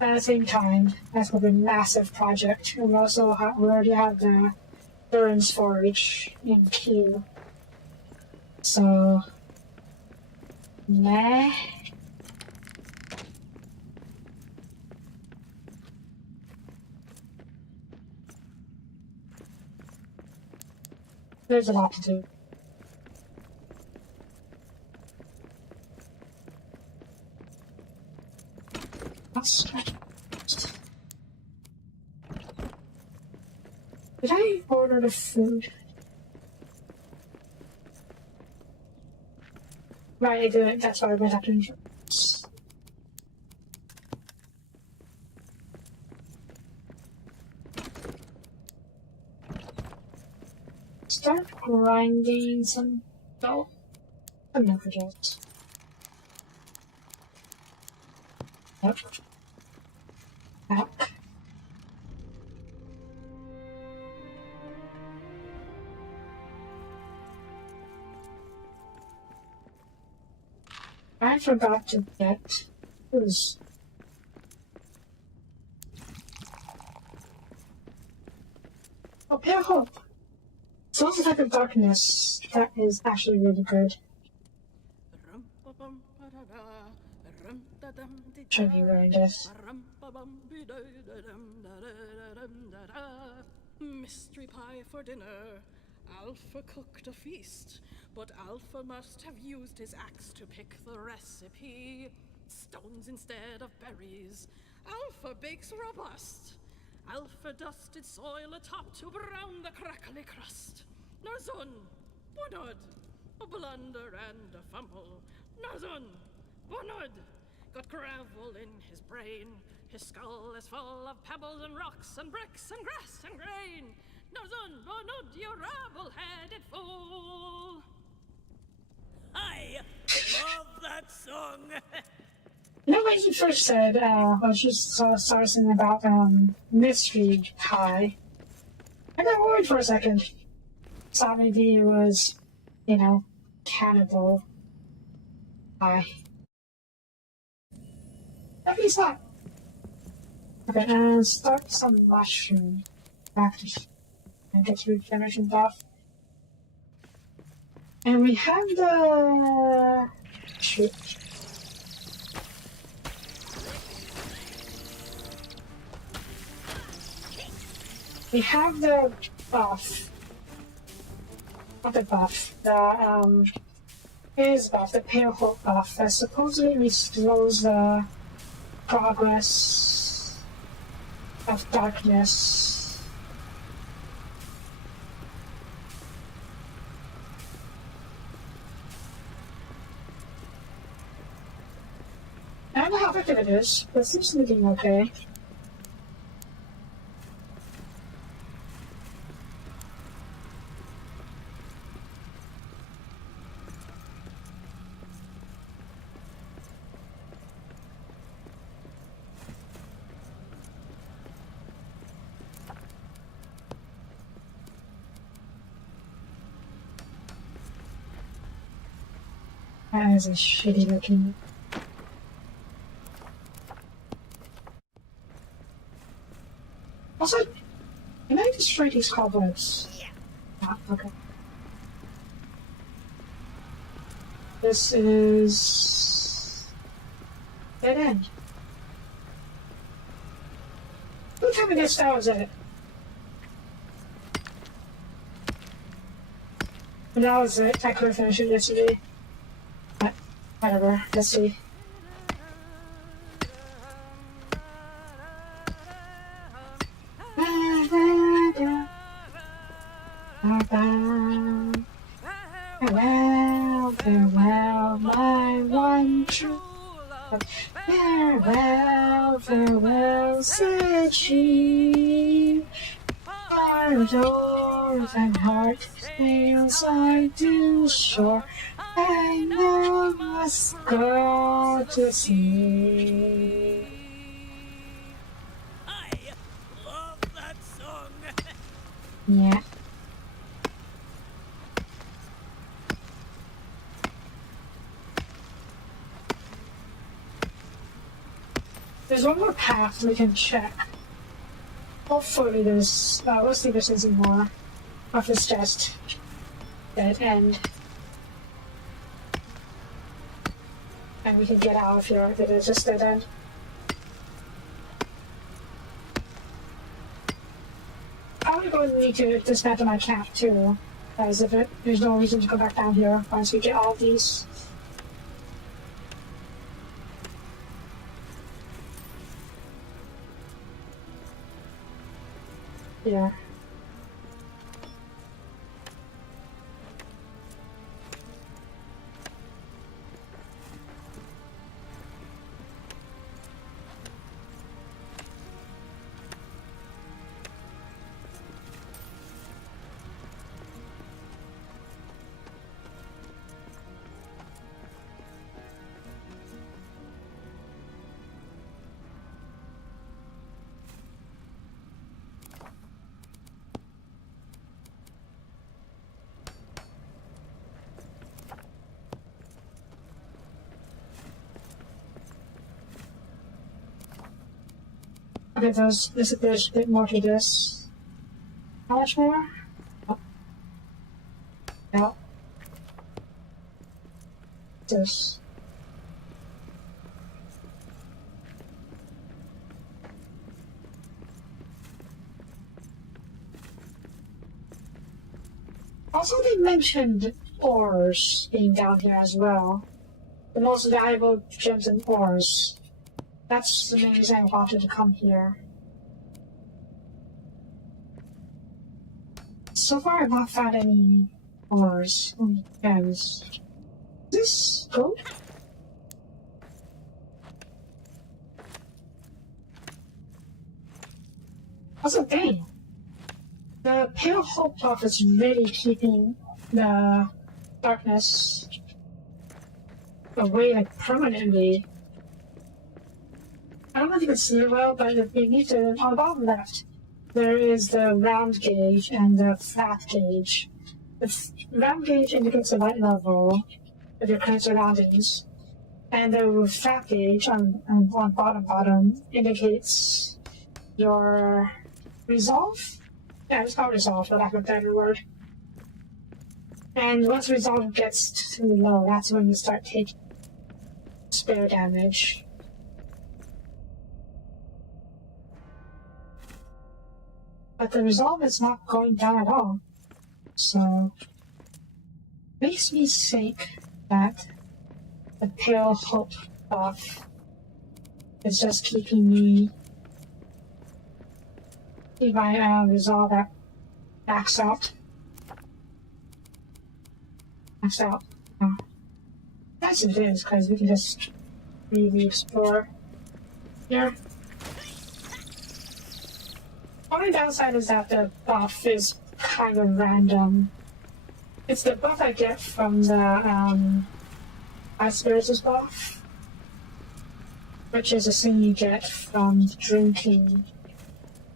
at the same time. That's going to be a massive project. And we already have the Burns Forge in queue. So, nah. There's a lot to do. Did I order the food? Right, I didn't. That's why I went after insurance. Start grinding some. No, I'm not forget. Yep. Back. I forgot to get who's Pale Hope. Sounds like a darkness that is actually really good. Should be wearing this. Mystery pie for dinner. Alpha cooked a feast, but Alpha must have used his axe to pick the recipe. Stones instead of berries. Alpha bakes robust. Alpha dusted soil atop to brown the crackly crust. Narzun, Bunod, a blunder and a fumble. Narzun, Bunod, got gravel in his brain. His skull is full of pebbles and rocks and bricks and grass and grain. Narzun, Bunod, you rabble-headed fool. I love that song. You know when you first said, when she started singing about, mystery pie, I got worried for a second. Thought maybe it was, cannibal pie. Maybe it's not. Okay, and start some mushroom practice and get regeneration buff. And we have the shoot. We have the buff. Not the buff. The is buff, the Pale Hope buff that supposedly slows the progress of darkness. I don't know how effective it is, but it seems to be doing okay. That is a shitty looking. Also, can I destroy these cobwebs? Yeah. Ah, okay. This is dead end. Who told me this that was it? And that was it. I could have finished it yesterday. But whatever. Let's see. Farewell, farewell, my one true love. Farewell, farewell, said she. Our doors and heart sails I do shore. I now must go to sea. I love that song. Yeah. There's one more path we can check. Hopefully there's, we'll see if there's anything more. Or if it's just dead end. And we can get out of here if it is just dead end. Probably going to need to dismantle my camp too. As if there's no reason to go back down here once we get all of these. Yeah. Okay, there's a bit more to this. How much more? Oh. Yeah. This. Also, they mentioned ores being down here as well. The most valuable gems and ores. That's the main reason I wanted to come here. So far, I've not found any ores or gems. Is this gold? Also, dang. The Pale Hope buff is really keeping the darkness away, like, permanently. I don't know if you can see it well, but if you need to, on the bottom left, there is the round gauge and the flat gauge. The round gauge indicates the light level of your current surroundings, and the flat gauge on bottom indicates your resolve. Yeah, it's called resolve, for lack of a better word. And once resolve gets too low, that's when you start taking spare damage. But the resolve is not going down at all. So, makes me think that the Pale Hope buff is just keeping me. If I resolve that max out. Max out. That's what it is, because we can just really explore here. Only downside is that the buff is kind of random. It's the buff I get from the Ice buff, which is a thing you get from drinking.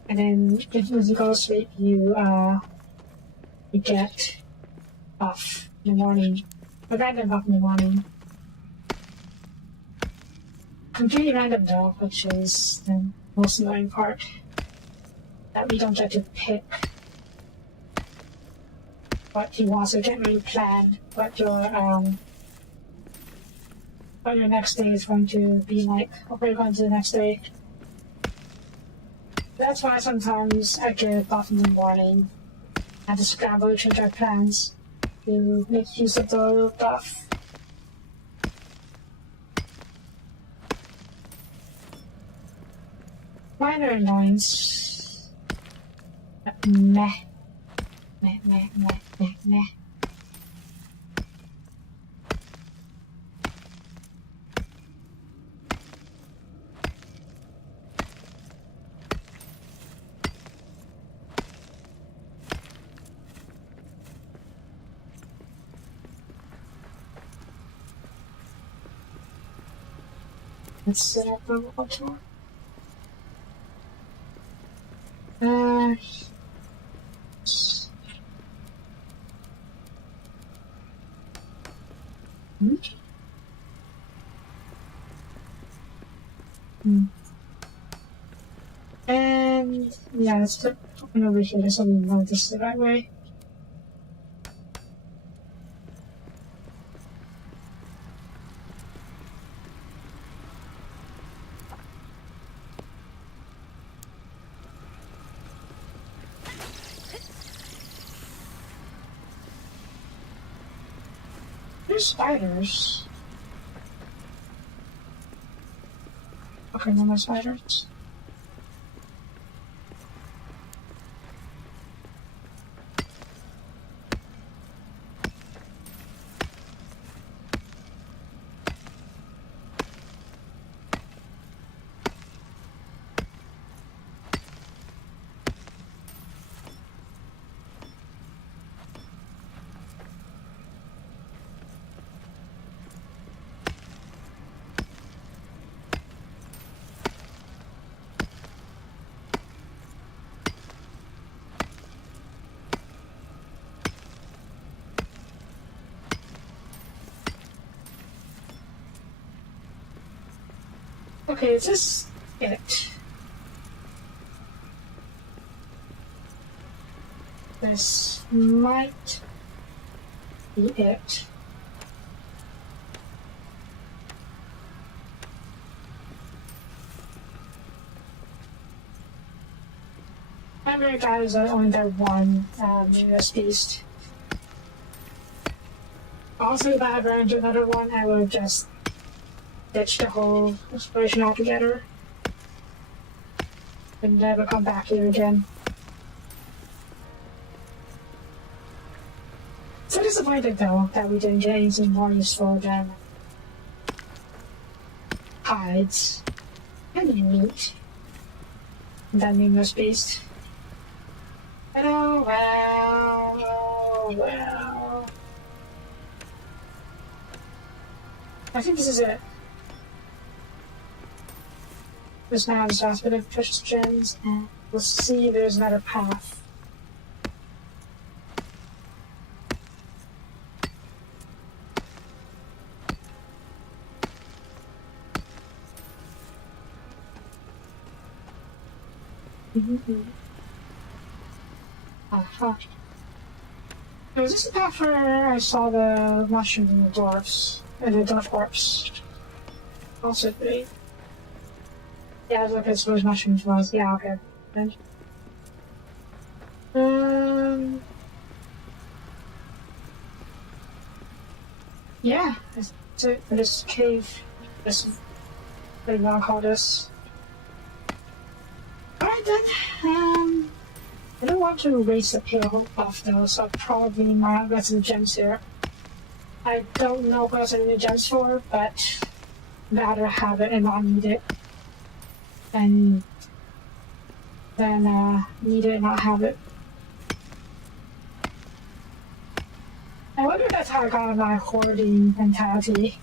And then as you go to sleep, you get buff in the morning. A random buff in the morning. Completely random though, which is the most annoying part. That we don't get to pick what you want, so you can't really plan what your next day is going to be like. What are you going to do the next day? That's why sometimes I get up in the morning and to scramble to change our plans to make use of the buff. Minor annoyance. Meh. Meh, meh, meh, meh, meh. Let's set up the LOTR. And yeah, let's put one over here so we know this is the right way. There's spiders. Okay, no more spiders. Okay, is this it? This might be it. Remember, guys, I only got one US beast. Also, if I had run into another one, I would just ditch the whole exploration altogether and never come back here again. So disappointed though that we didn't get anything more useful than hides and meat than numerous beast. But oh well, oh well. I think this is it. This now is the last bit of precious gems, and we'll see if there's another path. Aha. Was this the path where I saw the mushrooms and the dwarfs? And the dwarf corpse? Also three. Yeah, I was looking at those mushrooms was. Yeah, okay. Then. Yeah, that's it for this cave. This, what do you want to call this? Alright then, I don't want to raise the pale off though, so I probably might get some gems here. I don't know what else I need the gems for, but rather have it and not need it. And then need it and not have it. I wonder if that's how I got my hoarding mentality.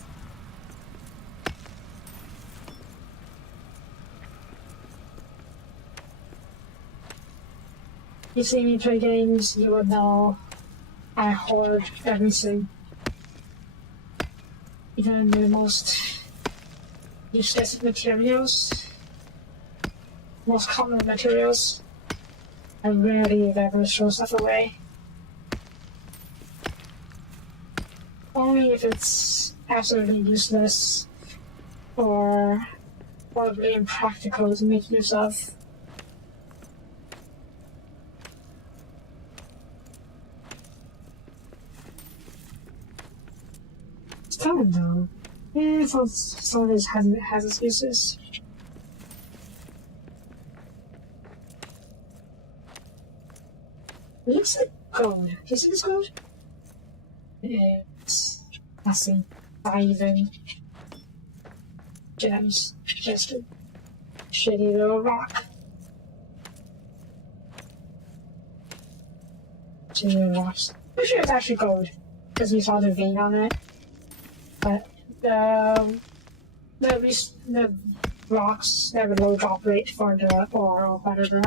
You see me play games, you would know I hoard everything. Even the most useless materials, most common materials, I rarely ever throw stuff away. Only if it's absolutely useless or horribly impractical to make use of. Yeah, so some of this has its uses. It looks like gold. Do you see this gold? It's nothing. Not even gems. Just a shitty little rock. Shitty little rocks. I'm sure it's actually gold because we saw the vein on it. But the rocks have a low drop rate for the ore or whatever.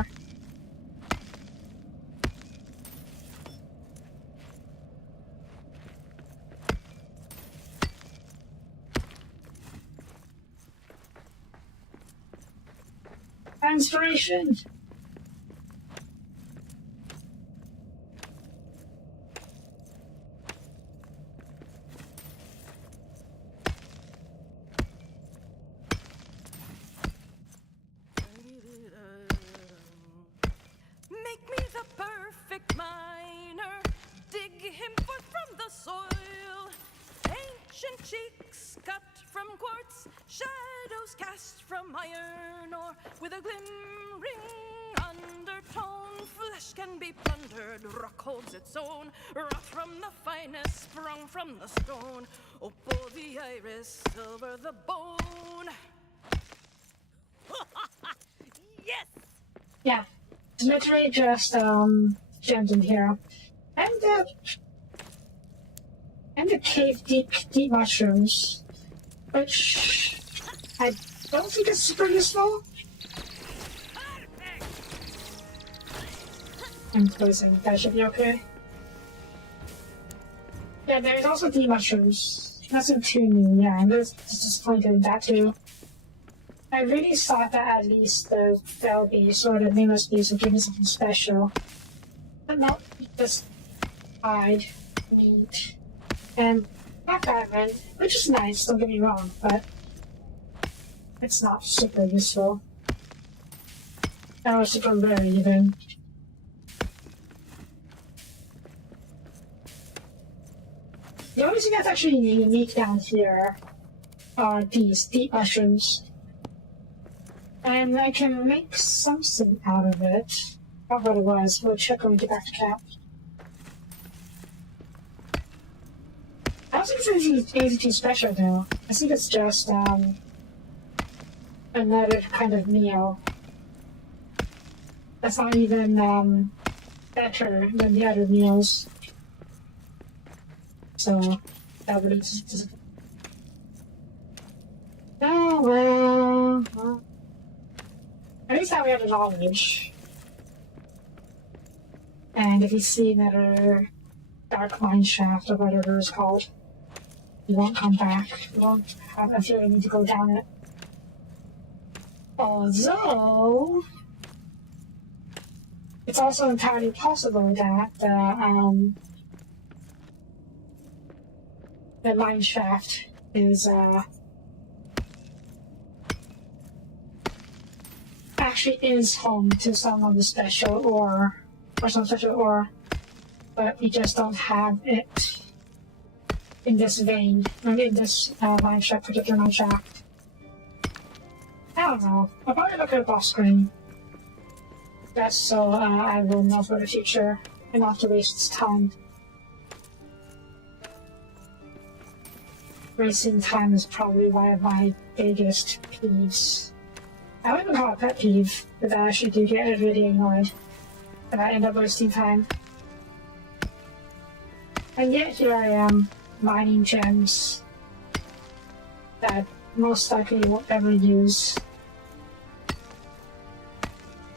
Inspiration! Make me the perfect miner, dig him forth from the soil. Ancient cheeks cut from quartz, shadows cast from iron ore. With a glimmering undertone, flesh can be plundered, rock holds its own. Wrath from the finest, sprung from the stone. Opal the iris, silver the bone. Yes! Yeah, it's literally just gems in here, and the cave deep mushrooms, which I don't think is super useful. I'm closing. That should be okay. Yeah, there's also deep mushrooms. Nothing too new. Yeah, and there's disappointed in that too. I really thought that at least there'll be sort of nameless beast would give me something special. But not just hide, meat, and black diamond, which is nice, don't get me wrong, but it's not super useful. Or super rare even. The only thing that's actually unique down here are these deep mushrooms. And I can make something out of it. I forgot what it was. We'll check when we get back to camp. I don't think it's anything special though. I think it's just another kind of meal. That's not even better than the other meals. So that would just... Oh well. At least now we have the knowledge. And if you see another dark mine shaft or whatever it's called, you won't come back. You won't have a feeling you need to go down it. Although, it's also entirely possible that the mine shaft is actually is home to some of the special ore, or some special ore, but we just don't have it in this vein, or in this mine shaft, particular mine shaft. I don't know. I'll probably look at it off screen. Just so I will know for the future and not to waste time. Wasting time is probably one of my biggest peeves. I wouldn't call it a pet peeve, but I actually do get really annoyed that I end up wasting time. And yet here I am, mining gems that most likely won't ever use.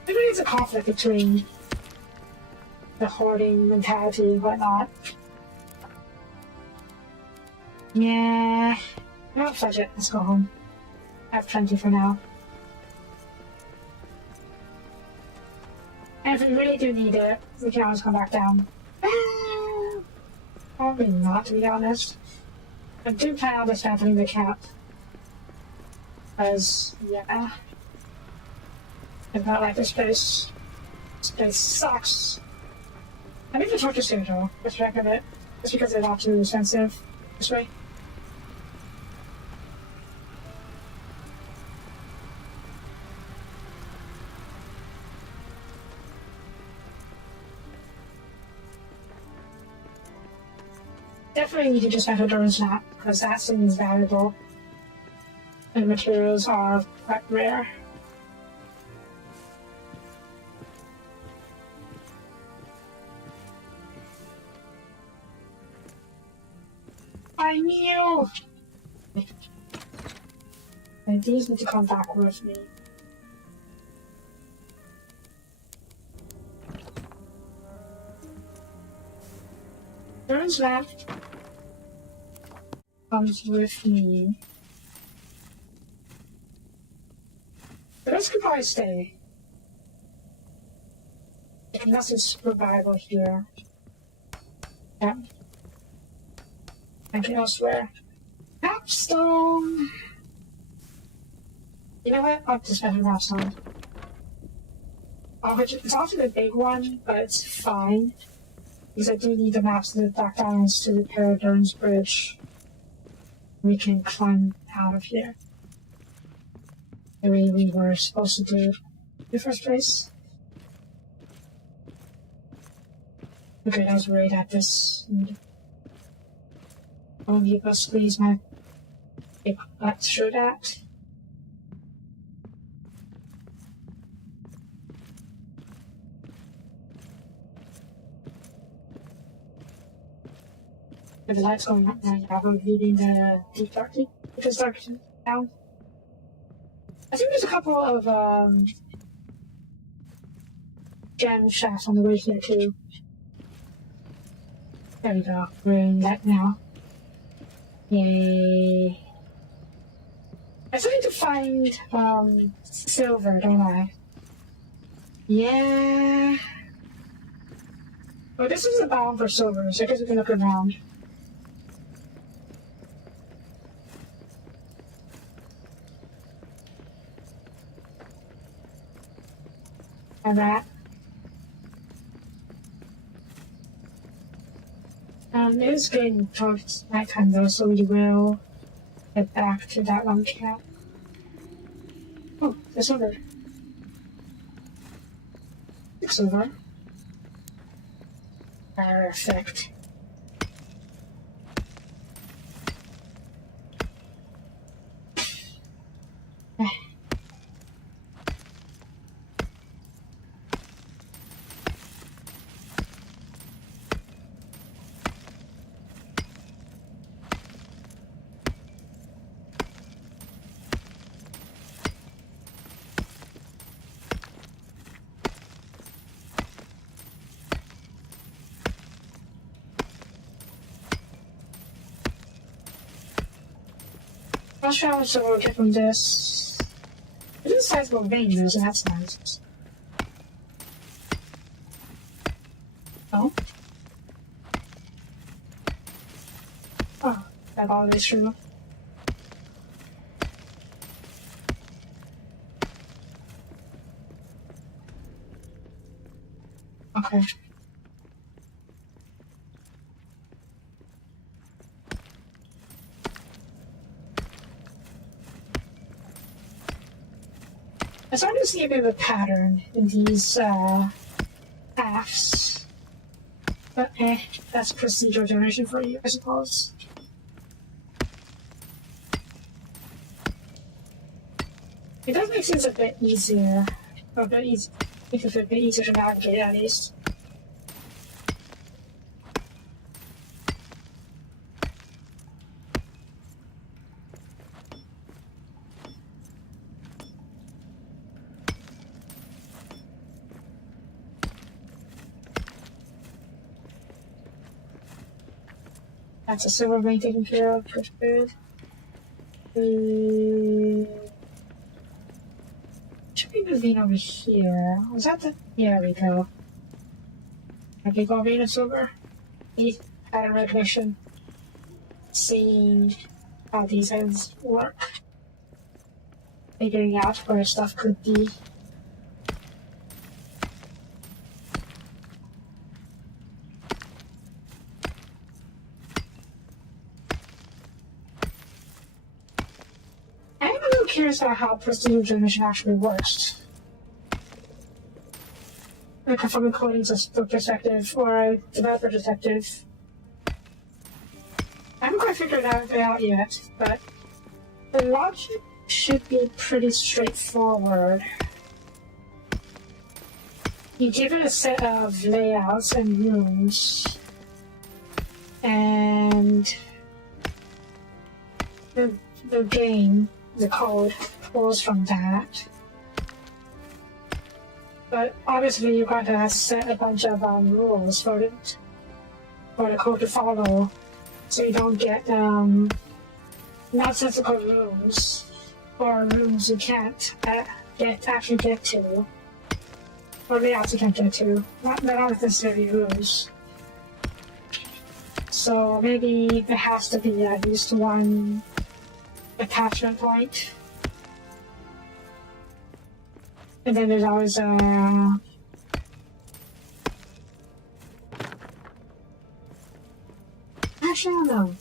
Maybe there's a conflict between the hoarding mentality and whatnot. Yeah, well, fudge it, let's go home. I have plenty for now. And if we really do need it, we can always come back down. Probably not, to be honest. I do plan on dismantling the camp. Because, yeah. It's not like this place. This place sucks. I think the torture here though, just check of it. Just because they're not too expensive. This way. definitely need to dismantle Durance map, because that seems valuable. And the materials are quite rare. I knew! And these need to come back with me. Durance map comes with me. The rest could probably stay. Unless it's survival here. Yeah. I can elsewhere. Capstone! You know what? I'll just have a capstone. It's often a big one, but it's fine. Because I do need the maps to the Black Diamonds to repair Durance Bridge. We can climb out of here. The way we were supposed to do in the first place. Okay, I was worried at this. I'll need to squeeze my big butt through that. The lights going up and I'm leaving the deep darkness, because darkness down. I think there's a couple of gem shafts on the way here too. There we go. We're in that now. Yay. I still need to find silver, don't I? Yeah. Oh, this is the bound for silver, so I guess we can look around. And that. It is getting towards nighttime though, so we will get back to that one camp. Oh, there's silver. 6 silver. Perfect. I'll show how much silver we'll get from this. It is a sizable vein though, so that's nice. Oh? Oh, that all is true. Okay. I'm starting to see a bit of a pattern in these paths. But that's procedural generation for you, I suppose. It does make things a bit easier. Or a bit easy. Makes it a bit easier to navigate at least. That's a silver vein taken care of. Good. Should be the vein over here. Was that the? Yeah, there we go. A big old vein of silver. Neat pattern recognition. Seeing how these ends work. Figuring out where stuff could be. Curious about how procedural generation actually works. Like from a coding perspective or a developer perspective. figured it out yet, but the logic should be pretty straightforward. You give it a set of layouts and rooms, and the game, the code, pulls from that. But obviously you got to set a bunch of rules for it, for the code to follow, so you don't get nonsensical rooms, or rooms you can't actually get to, or layouts you can't get to, not necessarily rooms. So maybe there has to be at least one attachment point. And then there's always actually, I don't know.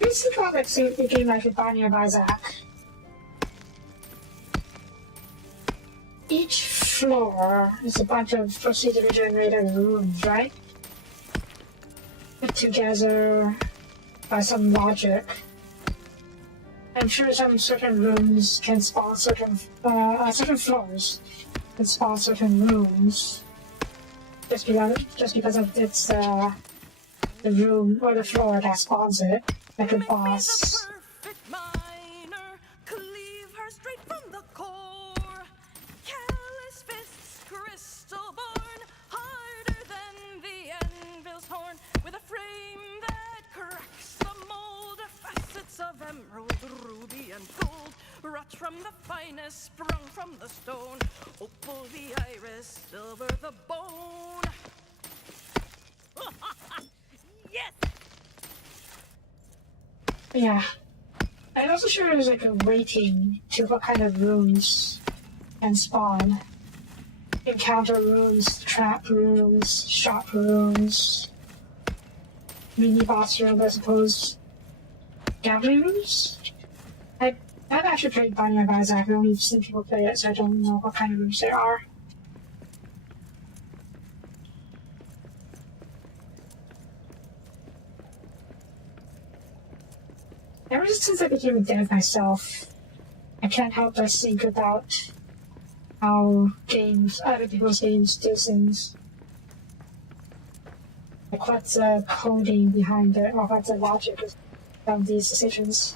Let's think about like a game like Binding of Isaac. Each floor is a bunch of procedurally generated rooms, right? Put together by some logic. I'm sure some certain rooms can spawn certain floors can spawn certain rooms just because of it's the room or the floor that spawns it, like a boss. Perfect miner, cleave her straight from the core. Callous fists, crystal born, harder than the anvil's horn, with a frame that cracks the mold. Facets of emerald, ruby, and gold, wrought from the finest, sprung from the stone. Opal the iris, silver the bone. Yes! Yeah. I'm also sure there's like a rating to what kind of rooms can spawn. Encounter rooms, trap rooms, shop rooms, mini boss rooms, I suppose. Gambling rooms? I've actually played Binding of Isaac. I've only seen people play it, so I don't know what kind of rooms there are. Ever since I became a dev myself, I can't help but think about how other people's games do things. Like what's the coding behind it, or what's the logic of these decisions.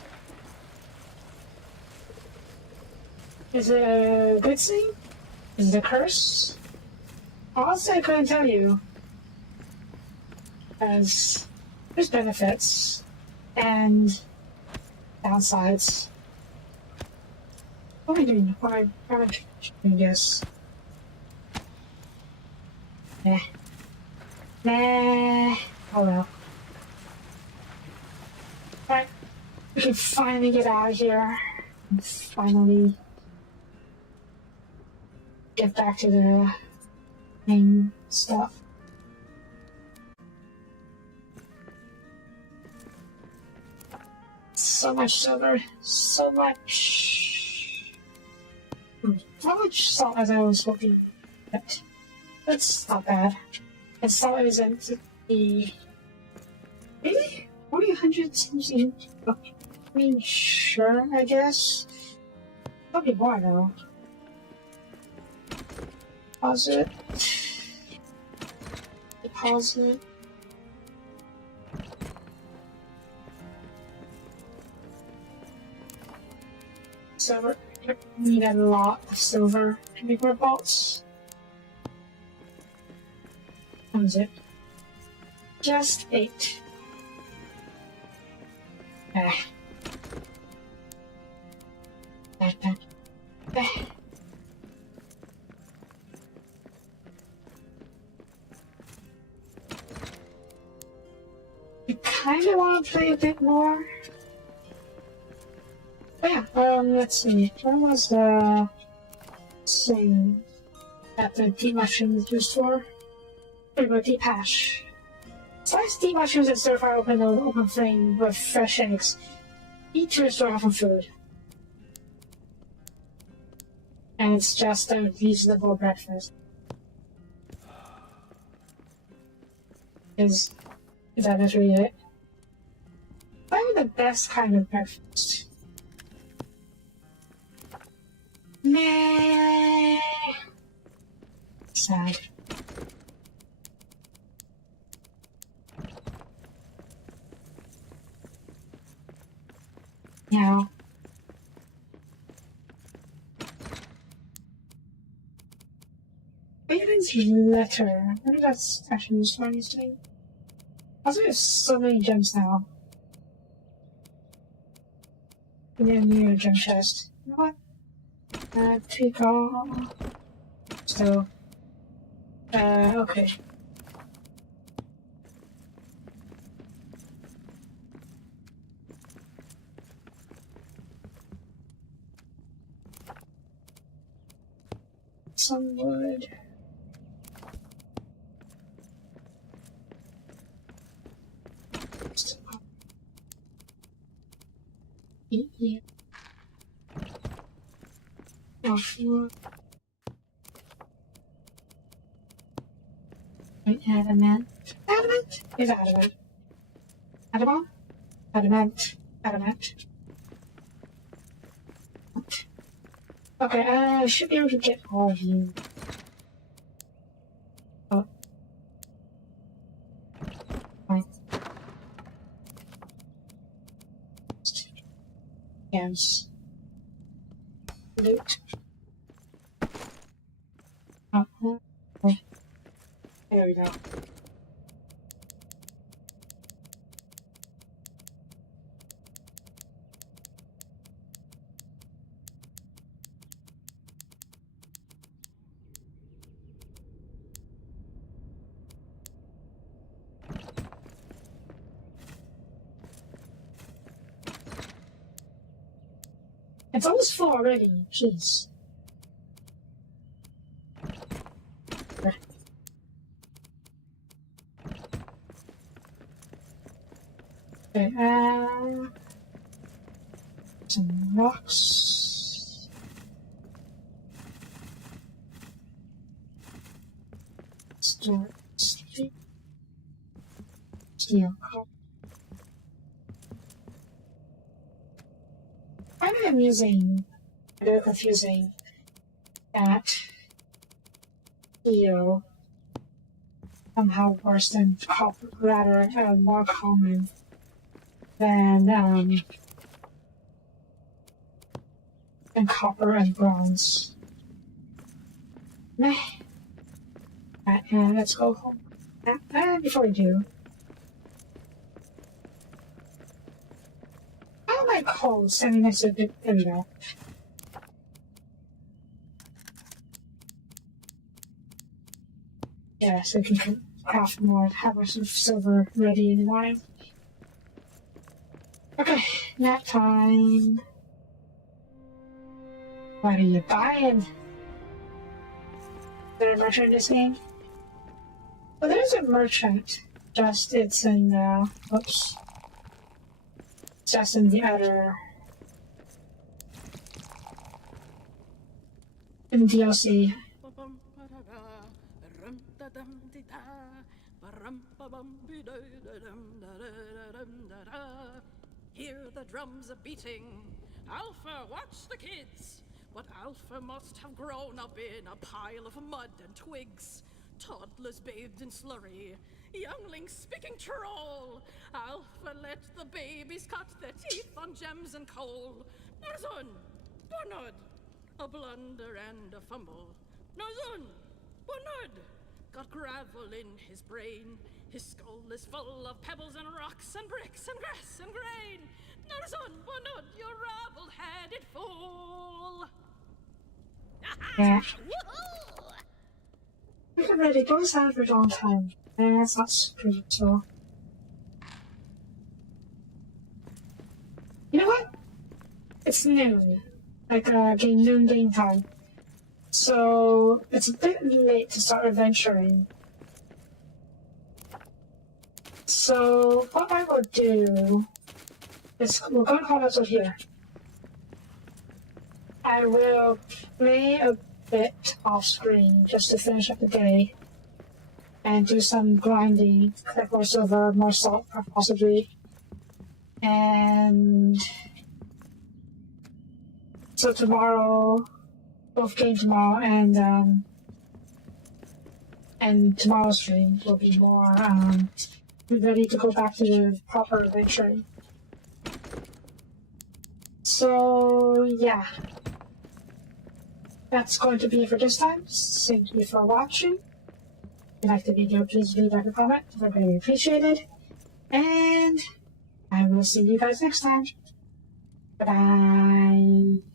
Is it a good thing? Is it a curse? Honestly, I couldn't tell you. As there's benefits and downsides. What am I doing? What am I doing this? Nah. Oh well. Alright. We can finally get out of here. And finally get back to the main stuff. So much silver, so much. Not much salt as I was hoping, but that's not bad. And salt isn't the. Maybe? Only 100 something. I mean, sure, I guess. Probably more though. Deposit. Deposit. Silver. Need a lot of silver to make more bolts. What is it? Just 8. Ah. I kind of want to play a bit more. But yeah, let's see. Where was the thing that the deep mushrooms used for? There we go, deep hash. Slice deep mushrooms and stir fry open flame with fresh eggs. Eat to restore from food. And it's just a reasonable breakfast. Is that literally it? Probably the best kind of breakfast. Meh. Sad. Yeah. Aiden's letter. I wonder if that's actually used for anything. Also, there's so many gems now. And then new gem chest. You know what? Take off. So. Okay. Some wood. Yeah. Adamant. Adamant is adamant. Adamant? Adamant. Adamant. Okay, I should be able to get all of you. Oh. Fine. Yes. Loot. Oh, okay. There we go. It's almost full already. Jeez. Okay, some rocks. Steel. Kind of amusing, a bit confusing that steel somehow worse than copper, rather more common than copper and bronze. Meh. Let's go home. Before we do, how am I cold standing next to the there we go. Yeah, so we can craft more, have our some silver ready in the morning. Okay, nap time. What are you buying? Is there a merchant in this game? Well, there's a merchant. Just it's in oops. It's just in the other in DLC. Hear the drums a beating. Alpha, watch the kids. But Alpha must have grown up in a pile of mud and twigs. Toddlers bathed in slurry. Younglings speaking troll. Alpha let the babies cut their teeth on gems and coal. Narzun, Bunod, a blunder and a fumble. Narzun, Bunod, got gravel in his brain. His skull is full of pebbles and rocks and bricks and grass and grain. Narzun, Bunod, you rabble-headed fool. Yeah. I'm ready. Go inside for a long time. That's not super useful. You know what? It's noon. Like, noon game time. So, it's a bit late to start adventuring. So, what I will do is, we're going to call this over here. I will play a bit off screen just to finish up the day and do some grinding, collect more silver, more salt, possibly. And so tomorrow, both game tomorrow and tomorrow's stream will be more ready to go back to the proper adventuring. So yeah, that's going to be it for this time. Thank you for watching. If you liked the video, please leave a comment. I really appreciate it. And I will see you guys next time. Bye-bye.